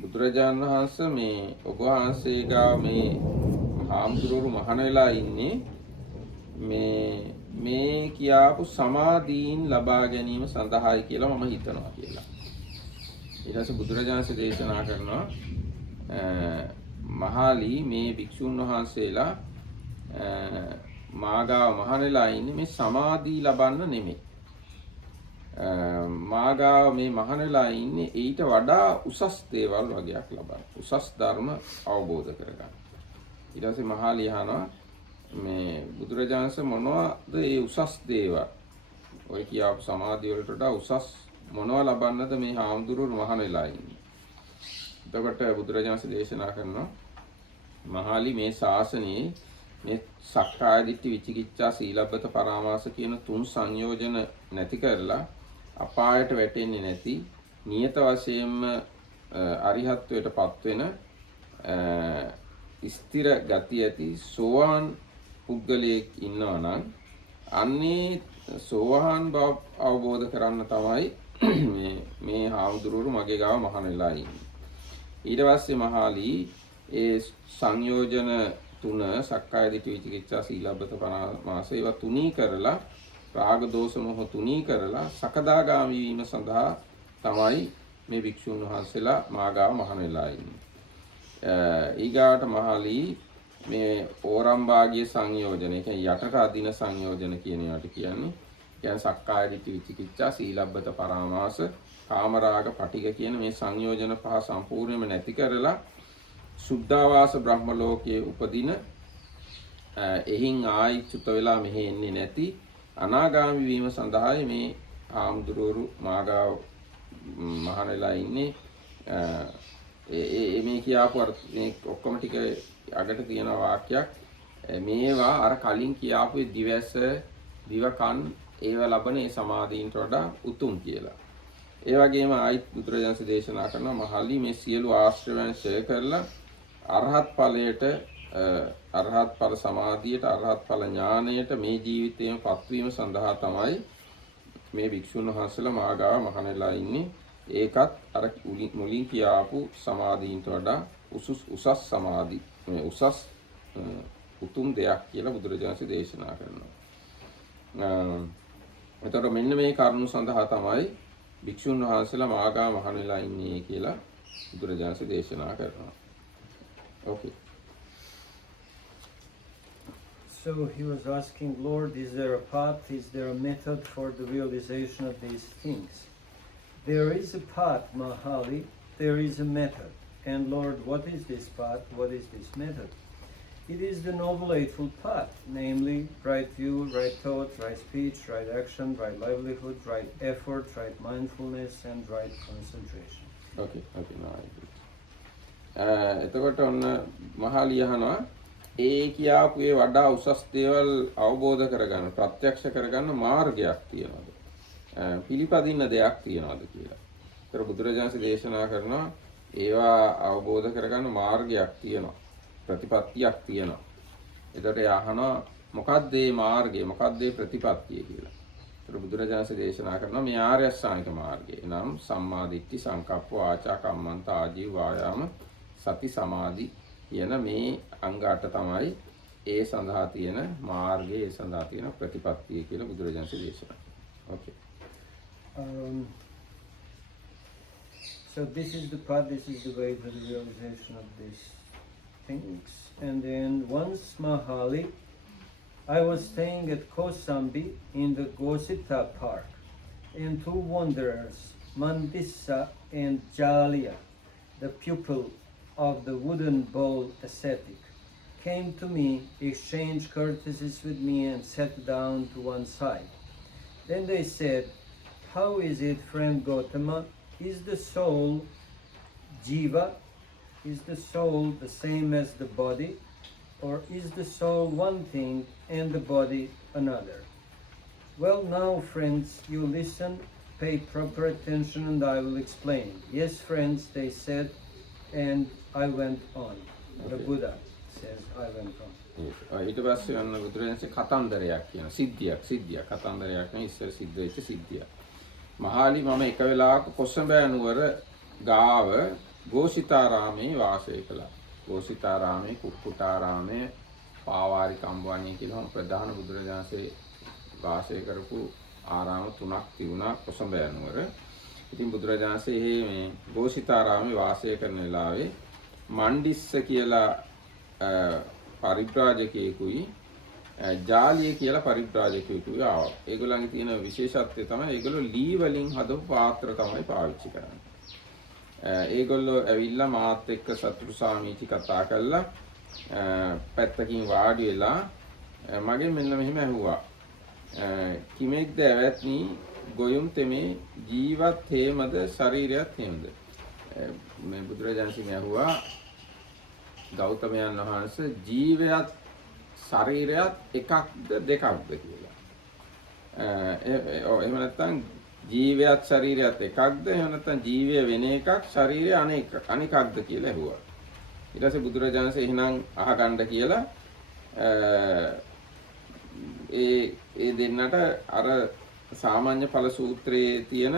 බුදුරජාණන් වහන්සේ මේ ඔබ වහන්සේගා මේ හාමුදුරුවෝ මහාන වෙලා ඉන්නේ මේ කියාපු සමාධීන් ලබා ගැනීම සඳහායි කියලා මම හිතනවා කියලා. ඊට පස්සේ බුදුරජාණන්සේ දේශනා කරනවා මහාලි මේ භික්ෂුන් වහන්සේලා මාගාව මහාන වෙලා ඉන්නේ මේ සමාධී ලබන්න නෙමෙයි. මාගාව මේ මහාන වෙලා ඉන්නේ ඊට වඩා උසස් දේවල් වගේක් ලබන්න. උසස් ධර්ම අවබෝධ කරගන්න. ඊට පස්සේ මහාලි අහනවා මේ බුදුරජාණන්සේ මොනවද ඒ උසස් දේවල්? ඔය කියාපු සමාධිය වලට වඩා උසස් මොනව ලබන්නද මේ හාමුදුරුවෝ මහාන වෙලා ඉන්නේ? එතකොට බුදුරජාණන්සේ දේශනා කරනවා මහාලි මේ ශාසනයේ මේ සක්කාය දිට්ඨි විචිකිච්ඡා සීලබ්බත පරාමාස කියන තුන් සංයෝජන නැති කරලා අපායට වැටෙන්නේ නැති නියත වශයෙන්ම අරිහත්ත්වයටපත් වෙන ස්ථිර ගතිය ඇති සෝවාන් පුද්ගලයෙක් ඉන්නවා නම් අන්නේ සෝවාන් බව අවබෝධ කරන්න තමයි මේ හාමුදුරුවෝ මගේ ගාව මහාන වෙලා ඉන්නේ. ඊට පස්සේ මහාලි ඒ සංයෝජන තුන සක්කාය දිට්ඨි විචිකිච්ඡා සීලබ්බත පරාමාස ඒවා තුනී කරලා රාග දෝෂ මොහ තුනී කරලා සකදාගාමී වීම සඳහා තමයි මේ භික්ෂුන් වහන්සේලා මාගාව මහාන වෙලා ඉන්නේ. ඊගාට මහාලි මේ ඕරම්භාගිය සංයෝජන, ඒ කියන්නේ යටට අදින සංයෝජන කියන ඒවාට කියන්නේ. කියන්නේ සක්කාය දිට්ඨි විචිකිච්ඡා සීලබ්බත පරාමාස කාමරාග පටිඝ කියන මේ සංයෝජන පහ සම්පූර්ණයෙන්ම නැති කරලා සුද්ධාවාස බ්‍රහ්ම ලෝකයේ උපදින එහින් ආයි චුත වෙලා මෙහෙ එන්නේ නැති අනාගාමී වීම සඳහායි මේ ආම්දුරෝරු මාගාව මහාන වෙලා ඉන්නේ. මේ කියාපු මේ ඔක්කොම ටික අගට තියෙන වාක්‍යයක් මේවා අර කලින් කියාපු දිවැස දිවකන් ඒව ලබන ඒ සමාධීන්ට වඩා උතුම් කියලා. ඒ වගේම ආයිත් බුදුරජාණන් දේශනා කරනවා මහාලි මේ සියලු ආශ්‍රවයන් ඡය කරලා අරහත් ඵලයට අරහත් ඵල සමාධියට අරහත් ඵල ඥානයට මේ ජීවිතේම පත්වීම සඳහා තමයි මේ භික්ෂුන් වහන්සේලා මාගාව මහාන වෙලා ඉන්නේ. ඒකත් අර මුලින් කියාපු සමාධීන්ට වඩා උසස් සමාධි මේ උසස් උතුම් දෙයක් කියලා බුදුරජාණන් දේශනා කරනවා. එතකොට මෙන්න මේ කරුණු සඳහා තමයි භික්ෂුන් වහන්සේලා මාගාව මහාන වෙලා ඉන්නේ කියලා බුදුරජාණන් දේශනා කරනවා. Okay. So he was asking, Lord, is there a path, is there a method for the realization of these things? There is a path, Mahali, there is a method. And Lord, what is this path? What is this method? It is the Noble Eightfold Path, namely right view, right thought, right speech, right action, right livelihood, right effort, right mindfulness, and right concentration. Okay, now I get it. එතකොට ඔන්න මහාලි අහනවා ඒ කියාපු ඒ වඩා උසස් දේවල් අවබෝධ කරගන්න ප්‍රත්‍යක්ෂ කරගන්න මාර්ගයක් තියනවාද? පිළිපදින්න දෙයක් තියනවාද කියලා. ඒතර බුදුරජාණන් දේශනා කරනවා ඒවා අවබෝධ කරගන්න මාර්ගයක් තියෙනවා. ප්‍රතිපත්තියක් තියෙනවා. එතකොට අහනවා මොකක්ද මේ මාර්ගය? මොකක්ද මේ ප්‍රතිපත්තිය කියලා. ඒතර බුදුරජාණන් දේශනා කරනවා මේ ආර්ය අෂ්ටාංගික මාර්ගය. නම් සම්මා දිට්ඨි, සංකප්ප, වාචා, කම්මන්ත, ආජීව, වායාම, සති, සමාධි කියන මේ අංග 8 තමයි ඒ සඳහා තියෙන මාර්ගය, ඒ සඳහා තියෙන ප්‍රතිපත්තිය කියලා බුදුරජාණන් දේශනා. Okay. So this is the path, this is the way for the realization of these things. And then once Mahali, I was staying at Kosambi in the Gosita Park, and two wanderers, Mandissa and Jalia, the pupil of the wooden bowl ascetic, came to me, exchanged courtesies with me, and sat down to one side. Then they said, "How is it, friend Gautama? Is the soul jiva? Is the soul the same as the body? Or is the soul one thing and the body another?" Well, now, friends, you listen, pay proper attention, and I will explain. Yes, friends, they said, and I went on. The Okay. Buddha says, I went on. ඊට පස්සේ ඔන්න බුදුරජාණන්සේ කතන්දරයක් කියන සිද්ධියක් කතන්දරයක් නෙවෙයි ඉස්සර සිද්ධ වෙච්ච සිද්ධියක්. මහාලි මම එක වෙලාවක කොසඹෑ නුවර ගාව ගෝසිතාරාමේ වාසය කළා. ගෝසිතාරාමේ කුක්කුටාරාමේ පාවාරි කම්බවණී කියලා ප්‍රධාන බුදුරජාණන්සේ වාසය කරපු ආරාම තුනක් තිබුණා කොසඹෑ නුවර. ඉතින් බුදුරජාණන්සේ මේ ගෝසිතාරාමේ වාසය කරන වෙලාවේ මණ්ඩිස්ස කියලා පරිබ්‍රාජකයෙකුයි ජාලිය කියලා පරිබ්‍රාජකයෙකුයි ආවා. ඒගොල්ලන්ගේ තියෙන විශේෂත්වය තමයි ඒගොල්ලෝ ලී වලින් හදපු පාත්‍ර තමයි පාවිච්චි කරන්නේ. ඒගොල්ලෝ ඇවිල්ලා මාත් එක්ක සතුටු සාමීචි කතා කළා. පැත්තකින් වාඩි වෙලා මගෙන් මෙන්න මෙහෙම ඇහුවා. කිමෙක්ද ඇවැත්නි ගොයුම් තෙමේ ජීවත් හේමද ශරීරයත් හේමද? මේ බුදුරජාණන් ඇහුවා ගෞතමයන් වහන්සේ ජීවයත් ශරීරයත් එකක්ද දෙකක්ද කියලා. එහෙම නැත්නම් ජීවයත් ශරීරයත් එකක්ද එහෙම නැත්නම් ජීවය වෙන එකක් ශරීරය අනෙකක්ද කියලා ඇහුවා. ඊට පස්සේ බුදුරජාණන් එහෙනම් අහගන්න කියලා ඒ දෙන්නට අර සාමාන්‍ය ඵල සූත්‍රයේ තියෙන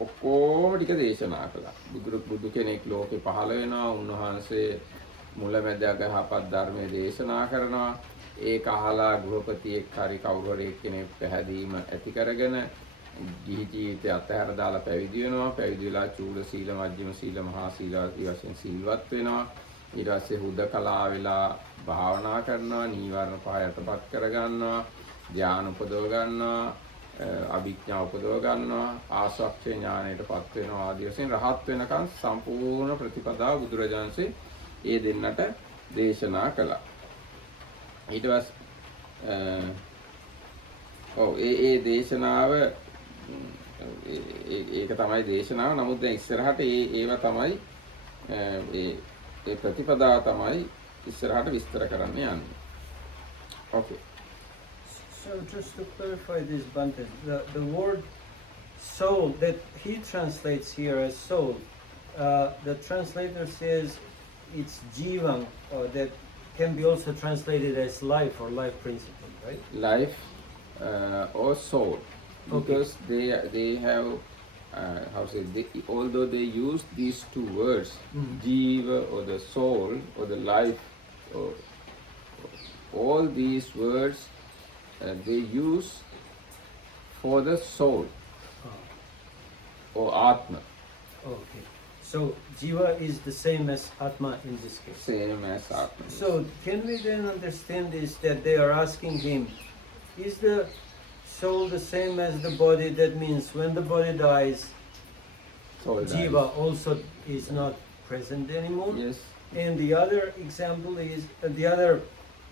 ඔක්කොම ටික දේශනා කළා. බුදු කෙනෙක් ලෝකේ පහළ වෙනවා. උන්වහන්සේ මුලැමැදක යහපත් ධර්මයේ දේශනා කරනවා. ඒක අහලා ගෘහපතියෙක් හරි කවුරු හරි කෙනෙක් පැහැදීම ඇති කරගෙන ගිහි ජීවිතය අතහැර දාලා පැවිදි වෙනවා. පැවිදි වෙලා චූල සීල, මජ්ක්‍ධිම සීල, මහා සීල ආදී වශයෙන් සීලවත් වෙනවා. ඊට පස්සේ හුදකලා වෙලා භාවනා කරනවා. නීවරණ පහ යටපත් කරගන්නවා. ධ්‍යාන උපදව ගන්නවා. අභිඥා උපදව ගන්නවා. ආස්වාක්ෂේ ඥානයටපත් වෙනවා. ආදී වශයෙන් රහත් වෙනකන් සම්පූර්ණ ප්‍රතිපදාව බුදුරජාන්සේ ඒ දෙන්නට දේශනා කළා. ඊට පස්සේ ඒ දේශනාව ඒක තමයි දේශනාව. නමුත් දැන් ඉස්සරහට ඒවා තමයි ඒ ප්‍රතිපදාව තමයි ඉස්සරහට විස්තර කරන්න යන්නේ. Okay. So just to clarify this, Bante, the word soul that he translates here as soul, the translator says it's jivan, or that can be also translated as life or life principle, right? Life or soul, because they have how say although they use these two words, jiva or the soul or the life, or all these words they use for the soul or atma. Okay. So jiva is the same as atma in this case. Same as atma. So can we then understand this, that they are asking him, is the soul the same as the body? That means when the body dies, Soul jiva dies. also is not present anymore. Yes. And the other example is, the other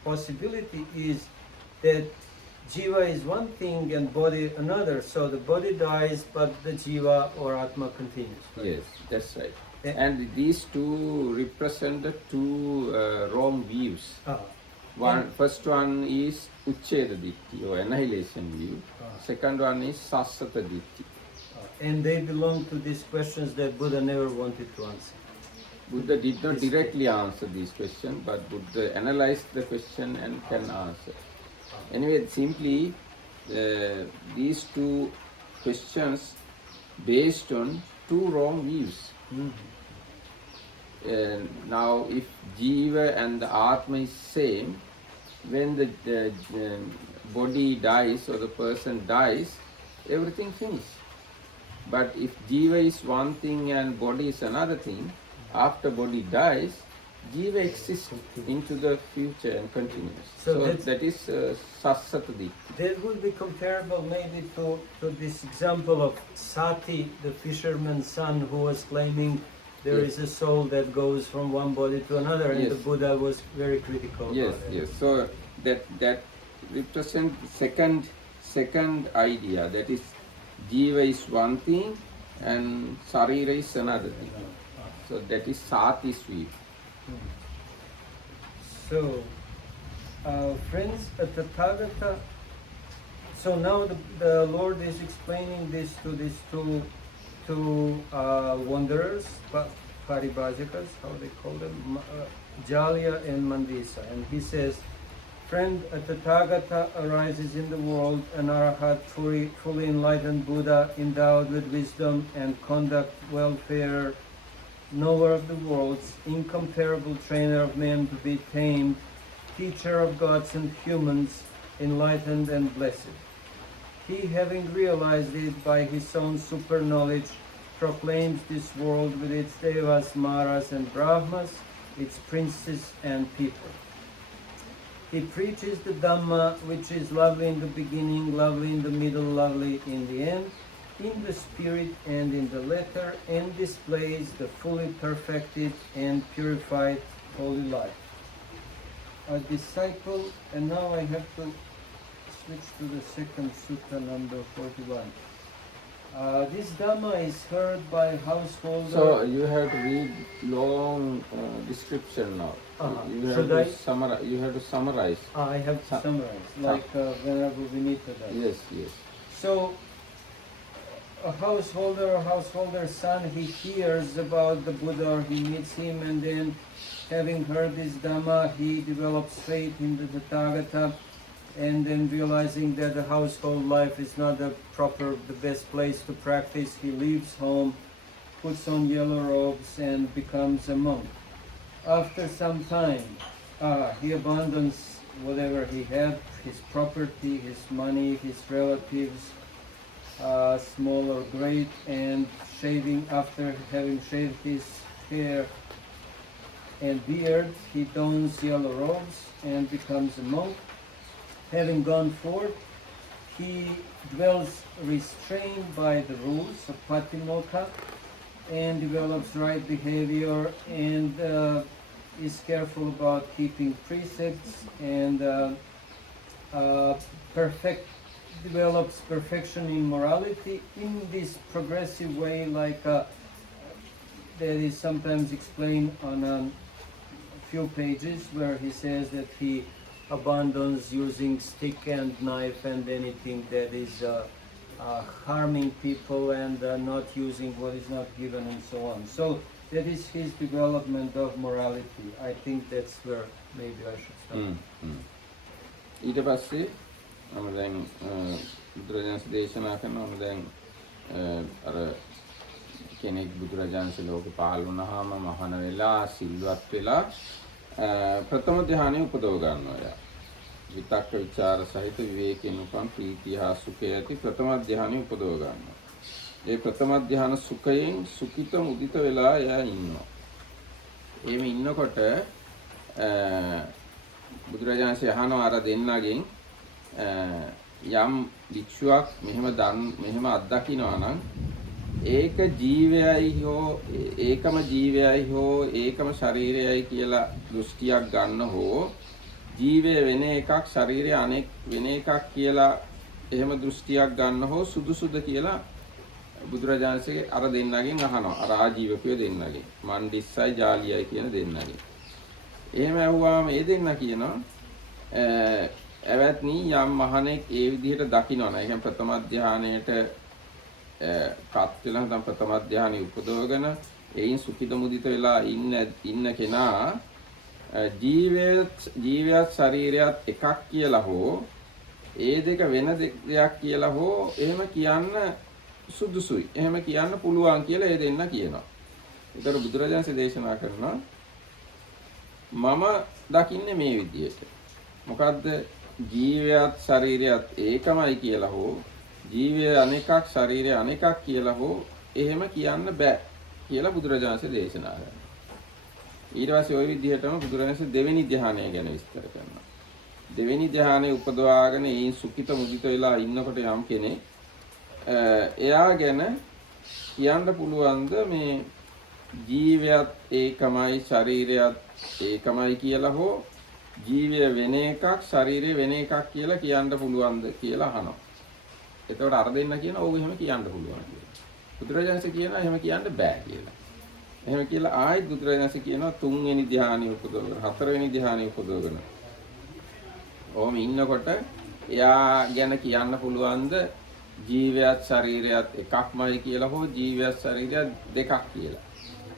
possibility is that jiva is one thing and body another. So the body dies, but the jiva or atma continues. Right? Yes, that's right. And these two represent the two wrong views. First one is Uchcheda Ditti or annihilation view. Second one is Sassata Ditti. And they belong to these questions that Buddha never wanted to answer. Buddha did not directly answer these questions, but Buddha analyzed the question and can answer. Anyway, simply these two questions based on two wrong views. Now, if jiva and the atma is same, when the body dies or the person dies, everything finishes. But if jiva is one thing and body is another thing, after body dies, jiva exists into the future and continues. So that is sassatadi. That would be comparable maybe to this example of Sati, the fisherman's son, who was claiming there is a soul that goes from one body to another, and the Buddha was very critical about it. Yes. So that represents second idea, that is jiva is one thing and sarira is another thing. So that is sati sweep. So, friends, at the Tathagata, so now the Lord is explaining this to these two wanderers, Paribhajakas, how they call them, Jalya and Mandisa. And he says, friend, a Tathagata arises in the world, an Arahat, fully enlightened Buddha, endowed with wisdom and conduct, welfare, knower of the worlds, incomparable trainer of men to be tamed, teacher of gods and humans, enlightened and blessed. He, having realized it by his own super knowledge, proclaims this world with its devas, maras and brahmas, its princes and people. He preaches the Dhamma, which is lovely in the beginning, lovely in the middle, lovely in the end, in the spirit and in the letter, and displays the fully perfected and purified holy life. A disciple, and now I have to switch to the second sutta, number 41. This Dhamma is heard by householder. So you have to read long description now. You have to summarize. You have to summarize. I have to summarize, like Venerable Vinita does. Yes. So a householder or householder's son, he hears about the Buddha, or he meets him, and then having heard this Dhamma, he develops faith in the Tathagata, and then realizing that the household life is not the best place to practice, he leaves home, puts on yellow robes, and becomes a monk. After some time, he abandons whatever he had, his property, his money, his relatives, small or great, and after having shaved his hair and beard, he dons yellow robes and becomes a monk. Having gone forth, he dwells restrained by the rules of Patimokkha and develops right behavior and is careful about keeping precepts and develops perfection in morality in this progressive way, like that is sometimes explained on a few pages, where he says that he abandons using stick and knife and anything that is harming people, and not using what is not given, and so on. So that is his development of morality. I think that's where maybe I should start. ඊට පස්සේ මම දැන් බුදුරජාණන් දේශනා කරනවා දැන් අර කෙනෙක් බුදුරජාණන්සේ ලෝකේ පහළ වුණාම මහාන වෙලා සිල්වත් වෙලා ප්‍රථම ධ්‍යානෙ උපදව ගන්නවා යා. විතක්ක ਵਿਚාර සහිත විවේකයෙන් උපන් ප්‍රීතිය හා සුඛය ඇති ප්‍රථම ධ්‍යානෙ උපදව ගන්නවා. ඒ ප්‍රථම ධ්‍යාන සුඛයෙන් සුඛිත මුදිත වෙලා යා ඉන්නවා. එහෙම ඉන්නකොට බුදුරජාණන්සේ අහනවා අර දෙන්නගෙන් යම් වික්ෂුවක් මෙහෙම අත්දකින්නවා නම් ඒක ජීවයයි හෝ ඒකම ජීවයයි හෝ ඒකම ශරීරයයි කියලා දෘෂ්ටියක් ගන්න හෝ ජීවය වෙන එකක් ශරීරය අනෙක් වෙන එකක් කියලා එහෙම දෘෂ්ටියක් ගන්න හෝ සුදුසුද කියලා බුදුරජාණන්සේ අර දෙන්නගෙන් අහනවා. අර ආජීවකයෝ දෙන්නගෙන් මණ්ඩිස්සයි ජාලියයි කියන දෙන්නගෙන්. එහෙම ඇහුවාම ඒ දෙන්න කියනවා ඇවැත්නි යම් මහණෙක් ඒ විදිහට දකින්නවා. ඒ කියන්නේ ප්‍රථම ධානයේට පත් වෙලා නැත්නම් ප්‍රථම ධානය උපදවගෙන එයින් සුඛිත මුදිත වෙලා ඉන්න කෙනා ජීවයත් ශරීරයත් එකක් කියලා හෝ ඒ දෙක වෙන දෙයක් කියලා හෝ එහෙම කියන්න සුදුසුයි. එහෙම කියන්න පුළුවන් කියලා ඒ දෙන්න කියනවා. ඒතර බුදුරජාණන්සේ දේශනා කරනවා මම දකින්නේ මේ විදිහට. මොකද්ද? ජීවයත් ශරීරයත් ඒකමයි කියලා හෝ ජීවය අනෙකක් ශරීරය අනෙකක් කියලා හෝ එහෙම කියන්න බෑ කියලා බුදුරජාණන්සේ දේශනා කරනවා. ඊට පස්සේ ওই විදිහටම බුදුරජාණන්සේ දෙවෙනි ධ්‍යානය ගැන විස්තර කරනවා. දෙවෙනි ධ්‍යානෙ උපදවාගෙන ඒ සුඛිත මුදිත වෙලා ඉන්නකොට යම් කෙනෙක් එයා ගැන කියන්න පුළුවන්ද මේ ජීවයත් ඒකමයි ශරීරයත් ඒකමයි කියලා හෝ ජීවය වෙන එකක් ශරීරය වෙන එකක් කියලා කියන්න පුළුවන්ද කියලා අහනවා. එතකොට අර දෙන්න කියන ඕක එහෙම කියන්න පුළුවන් කියලා. බුදුරජාණන්සේ කියනවා එහෙම කියන්න බෑ කියලා. එහෙම කියලා ආයෙත් බුදුරජාණන්සේ කියනවා තුන්වෙනි ධ්‍යානෙ උපදවගෙන හතරවෙනි ධ්‍යානෙ උපදවගෙන. ඕම ඉන්නකොට එයා ගැන කියන්න පුළුවන්ද ජීවයත් ශරීරයත් එකක්මයි කියලා හෝ ජීවයත් ශරීරයත් දෙකක් කියලා.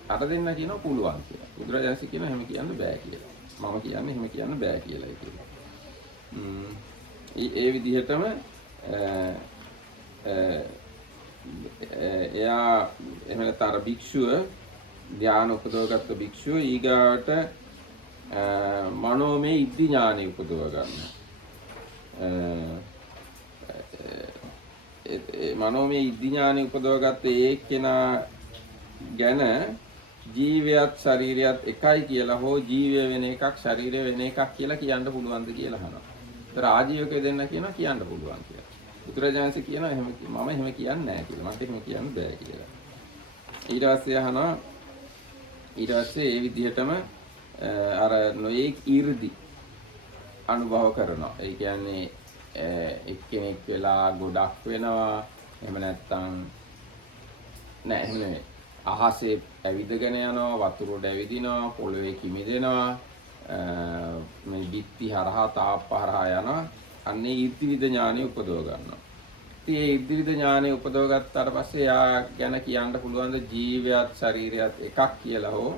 අර දෙන්න කියනවා පුළුවන් කියලා. බුදුරජාණන්සේ කියනවා එහෙම කියන්න බෑ කියලා. මම කියන්නේ එහෙම කියන්න බෑ කියලායි කියලා. ඒ විදිහටම එයා එහෙම නැත්නම් අර භික්ෂුව ධ්‍යාන උපදවගත්ත භික්ෂුව ඊගාට මනෝමය ඉද්ධි ඥානෙ උපදව ගන්නවා. මනෝමය ඉද්ධි ඥානෙ උපදවගත්ත ඒ කෙනා ගැන ජීවයත් ශරීරයත් එකයි කියලා හෝ ජීවය වෙන එකක් ශරීරය වෙන එකක් කියලා කියන්න පුළුවන්ද කියලා අහනවා. ඒතර ආජීවකය දෙන්න කියනවා කියන්න පුළුවන් කියලා. බුදුරජාණන්සේ කියනවා එහෙම මම එහෙම කියන්නේ නැහැ කියලා. මට එහෙම කියන්න බෑ කියලා. ඊට පස්සේ අහනවා ඊට පස්සේ ඒ විදිහටම අර නොයේක් 이르දි අනුභව කරනවා. ඒ කියන්නේ එක්කෙනෙක් වෙලා ගොඩක් වෙනවා. එහෙම නැත්නම් නෑ එහෙම නෙමෙයි. අහසේ ඇවිදගෙන යනවා, වතුර උඩ ඇවිදිනවා, පොළවේ කිමිදෙනවා, මේ බිත්ති හරහා තාප්ප හරහා යනවා. අන්නේ ඉර්ධිවිද ඥානෙ උපදව ගන්නවා. ඉතින් ඒ ඉර්ධිවිද ඥානෙ උපදව ගත්තාට පස්සේ යා ගැන කියන්න පුළුවන් ද ජීවයත් ශරීරයත් එකක් කියලා හෝ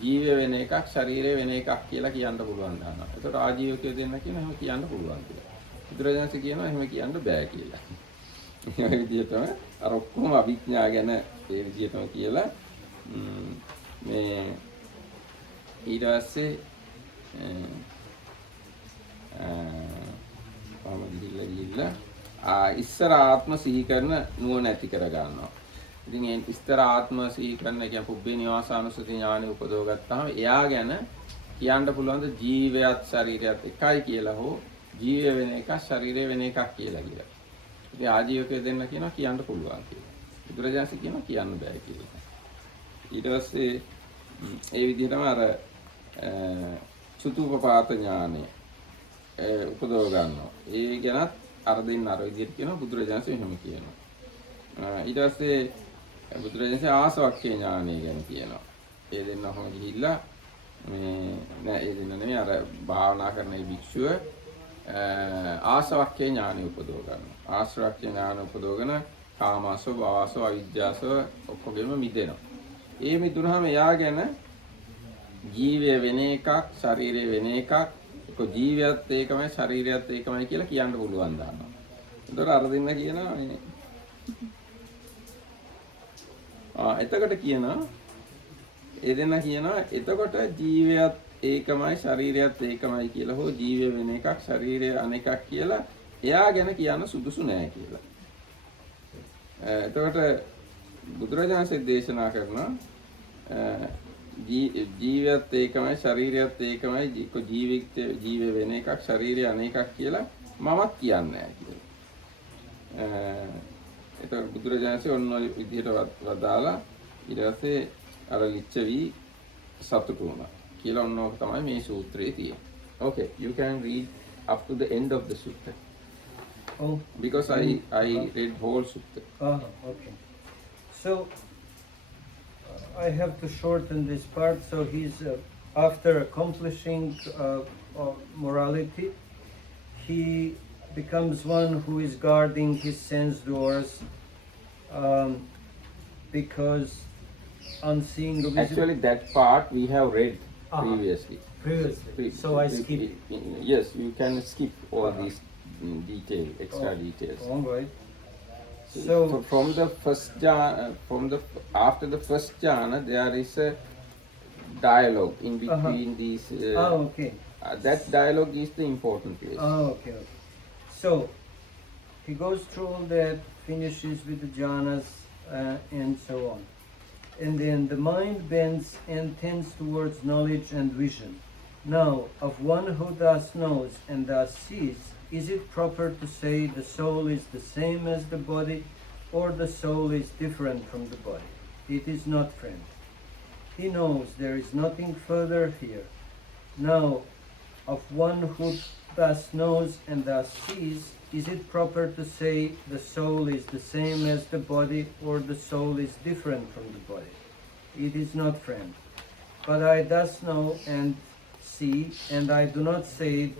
ජීවය වෙන එකක් ශරීරය වෙන එකක් කියලා කියන්න පුළුවන් දානවා. ඒකට ආජීවකයෝ දෙන්න කියන එහෙම කියන්න පුළුවන් කියලා. බුදුරජාණන්සේ කියනවා එහෙම කියන්න බෑ කියලා. ඒ විදිහටම අර ඔක්කොම අවිඥා ගැන ඒ විදිහටම කියලා මේ ඊට පස්සේ ගිහිල්ලා ඉස්සර ආත්ම සිහි කරන නුවණ ඇති කර ගන්නවා. ඉතින් ඒ ඉස්සර ආත්ම සිහි කරන කියන පුබ්බේ නිවාසානුසති ඥානෙ උපදව ගත්තාම එයා ගැන කියන්න පුළුවන් ද ජීවයත් ශරීරයත් එකයි කියලා හෝ ජීවය වෙන එකක් ශරීරය වෙන එකක් කියලා කියලා. ඉතින් ආජීවකයෝ දෙන්න කියනවා කියන්න පුළුවන් කියලා. බුදුරජාණන් කියනවා කියන්න බෑ කියලා. ඊට පස්සේ ඒ විදිහටම අර චුතුපපාත ඥානෙ උපදව ගන්නවා. ඒ ගැනත් අර දෙන්න අර විදිහට කියනවා බුදුරජාණන් එහෙම කියනවා. ඊට පස්සේ බුදුරජාණන් ආසවක්ඛ්‍ය ඥානය ගැන කියනවා. ඒ දෙන්න ඔහොම ගිහිල්ලා මේ නෑ ඒ දෙන්න නෙමෙයි අර භාවනා කරන ඒ භික්ෂුව ආසවක්ඛ්‍ය ඥානය උපදව ගන්නවා. ආසවක්ඛ්‍ය ඥාන උපදවගෙන කාමාසව භවසව අවිජ්ජාසව ඔක්කොගෙම මිදෙනවා. ඒ මිදුනහම එයා ගැන ජීවය වෙන එකක් ශරීරය වෙන එකක් ඒක ජීවියත් ඒකමයි ශරීරයත් ඒකමයි කියලා කියන්න පුළුවන් දානවා. එතකොට අර දෙන්න කියනවා මේ එතකොට කියනවා ඒ දෙන්න කියනවා එතකොට ජීවියත් ඒකමයි ශරීරයත් ඒකමයි කියලා හෝ ජීවය වෙන එකක් ශරීරය අනෙකක් කියලා එයා ගැන කියන්න සුදුසු නෑ කියලා. එතකොට බුදුරජාණන් දේශනා කරනවා ජීවියත් ඒකමයි ශරීරයත් ඒකමයි ජීව වෙන එකක් ශරීරය අනෙකක් කියලා මමත් කියන්නේ නැහැ කියලා. එතකොට බුදුරජාණන්සේ ඔන්න ඔය විදිහට වදාලා ඊට පස්සේ අර ලිච්ඡවි සතුටු වුණා කියලා ඔන්න ඔක තමයි මේ සූත්‍රයේ තියෙන්නේ. Okay, you can read up to the end of the sutta. Oh, because I read whole sutta. Okay. So I have to shorten this part. So he's after accomplishing morality, he becomes one who is guarding his sense doors because on seeing the Actually, that part we have read previously. So I skip. Yes, you can skip all these extra details. All right. So from the first jhana, after the first jhana, there is a dialogue in between these. Okay. That dialogue is the important place. Okay. So He goes through all that, finishes with the jhanas and so on. And then the mind bends and tends towards knowledge and vision. Now, of one who thus knows and thus sees, is it proper to say the soul is the same as the body, or the soul is different from the body? It is not, friend. He knows there is nothing further here. Now, of one who thus knows and thus sees, is it proper to say the soul is the same as the body, or the soul is different from the body? It is not, friend. But I thus know and see, and I do not say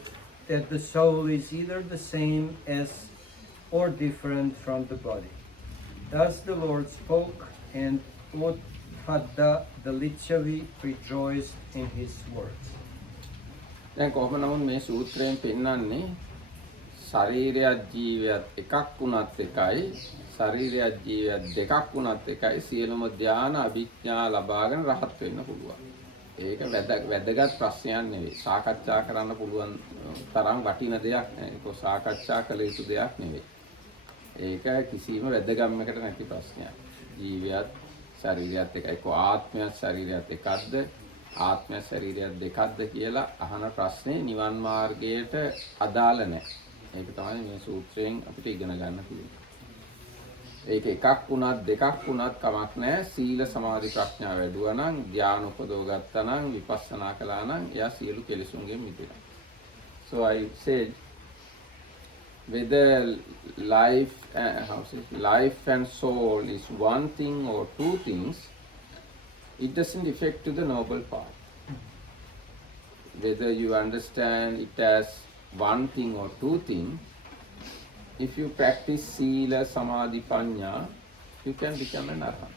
that the soul is either the same as or different from the body. Thus the Lord spoke, and Uttadda the Lichavi rejoiced in his words. දැන් කොහොම නමුත් මේ සූත්‍රයෙන් පෙන්වන්නේ ශරීරයත් ජීවයත් එකක් වුණත් එකයි ශරීරයත් ජීවයත් දෙකක් වුණත් එකයි සියලුම ධාන අභිඥා ලබාගෙන රහත් වෙන්න පුළුවන්. ඒක වැදගත් ප්‍රශ්නයක් නෙවෙයි. සාකච්ඡා කරන්න පුළුවන් තරම් වටින දෙයක් නෙවෙයි. ඒක සාකච්ඡා කළ යුතු දෙයක් නෙවෙයි. ඒක කිසිම වැදගත්මකට නැති ප්‍රශ්නයක්. ජීවයත් ශරීරයත් එකයි. ඒක ආත්මයත් ශරීරයත් එකක්ද? ආත්මය ශරීරයත් දෙකක්ද කියලා අහන ප්‍රශ්නේ නිවන් මාර්ගයට අදාළ නැහැ. ඒක තමයි මේ සූත්‍රයෙන් අපිට ඉගෙන ගන්න තියෙන්නේ. ඒක එකක් වුණත් දෙකක් වුණත් කමක් නැහැ. සීල සමාධි ප්‍රඥා වැඩුවා නම් ධ්‍යාන උපදව ගත්තා නම් විපස්සනා කළා නම් එයා සියලු කෙලෙසුන්ගෙන් මිදෙනවා. So I said whether life and soul is one thing or two things, it doesn't affect to the noble path. Whether you understand it as one thing or two things, if you practice sila, samadhi, panya, you can become an arhat.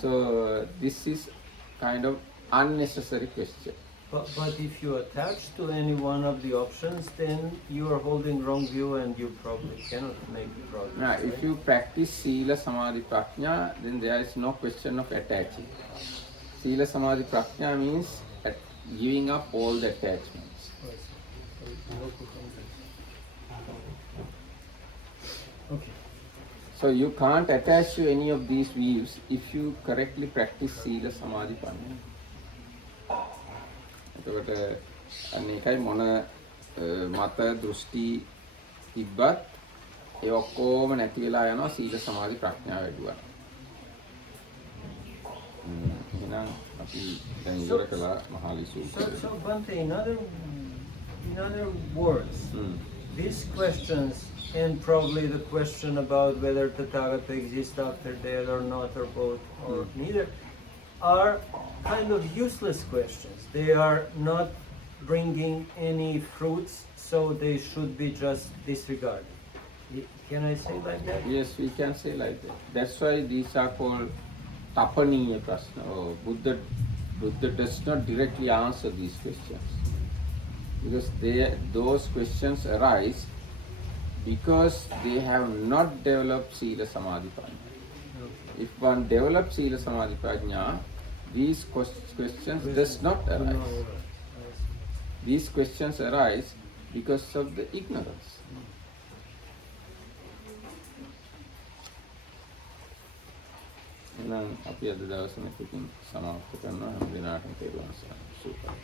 So this is kind of unnecessary question. But if you attach to any one of the options, then you are holding wrong view and you probably cannot make progress. Now, right? if you practice sila, samadhi, prajna, then there is no question of attaching. Sila, samadhi, prajna means giving up all the attachments. Okay. So you can't attach to any of these views if you correctly practice sila, samadhi, prajna. එතකොට අන්න ඒකයි මොන මත දෘෂ්ටි තිබ්බත් ඒ ඔක්කොම නැති වෙලා යනවා සීල සමාධි ප්‍රඥා වැඩුවා. එහෙනම් අපි දැන් ඉවර කළා මහාලි සූත්‍රය. So Bhante, in other words, these questions and probably the question about whether Tathagata exists after death or not or both or neither are kind of useless questions. They are not bringing any fruits, so they should be just disregarded. Can I say like that? Yes, we can say like that. That's why these are called tapaniya prashna. Buddha does not directly answer these questions because those questions arise because they have not developed sila samadhi prajna. If one develops sila samadhi prajna, these questions does not arise. These questions arise because of the ignorance. එහෙනම් අපි අද දවසේ මෙතකින් සමාප්ත කරනවා. හැම දිනකටම තේරුම් ගන්න. Super.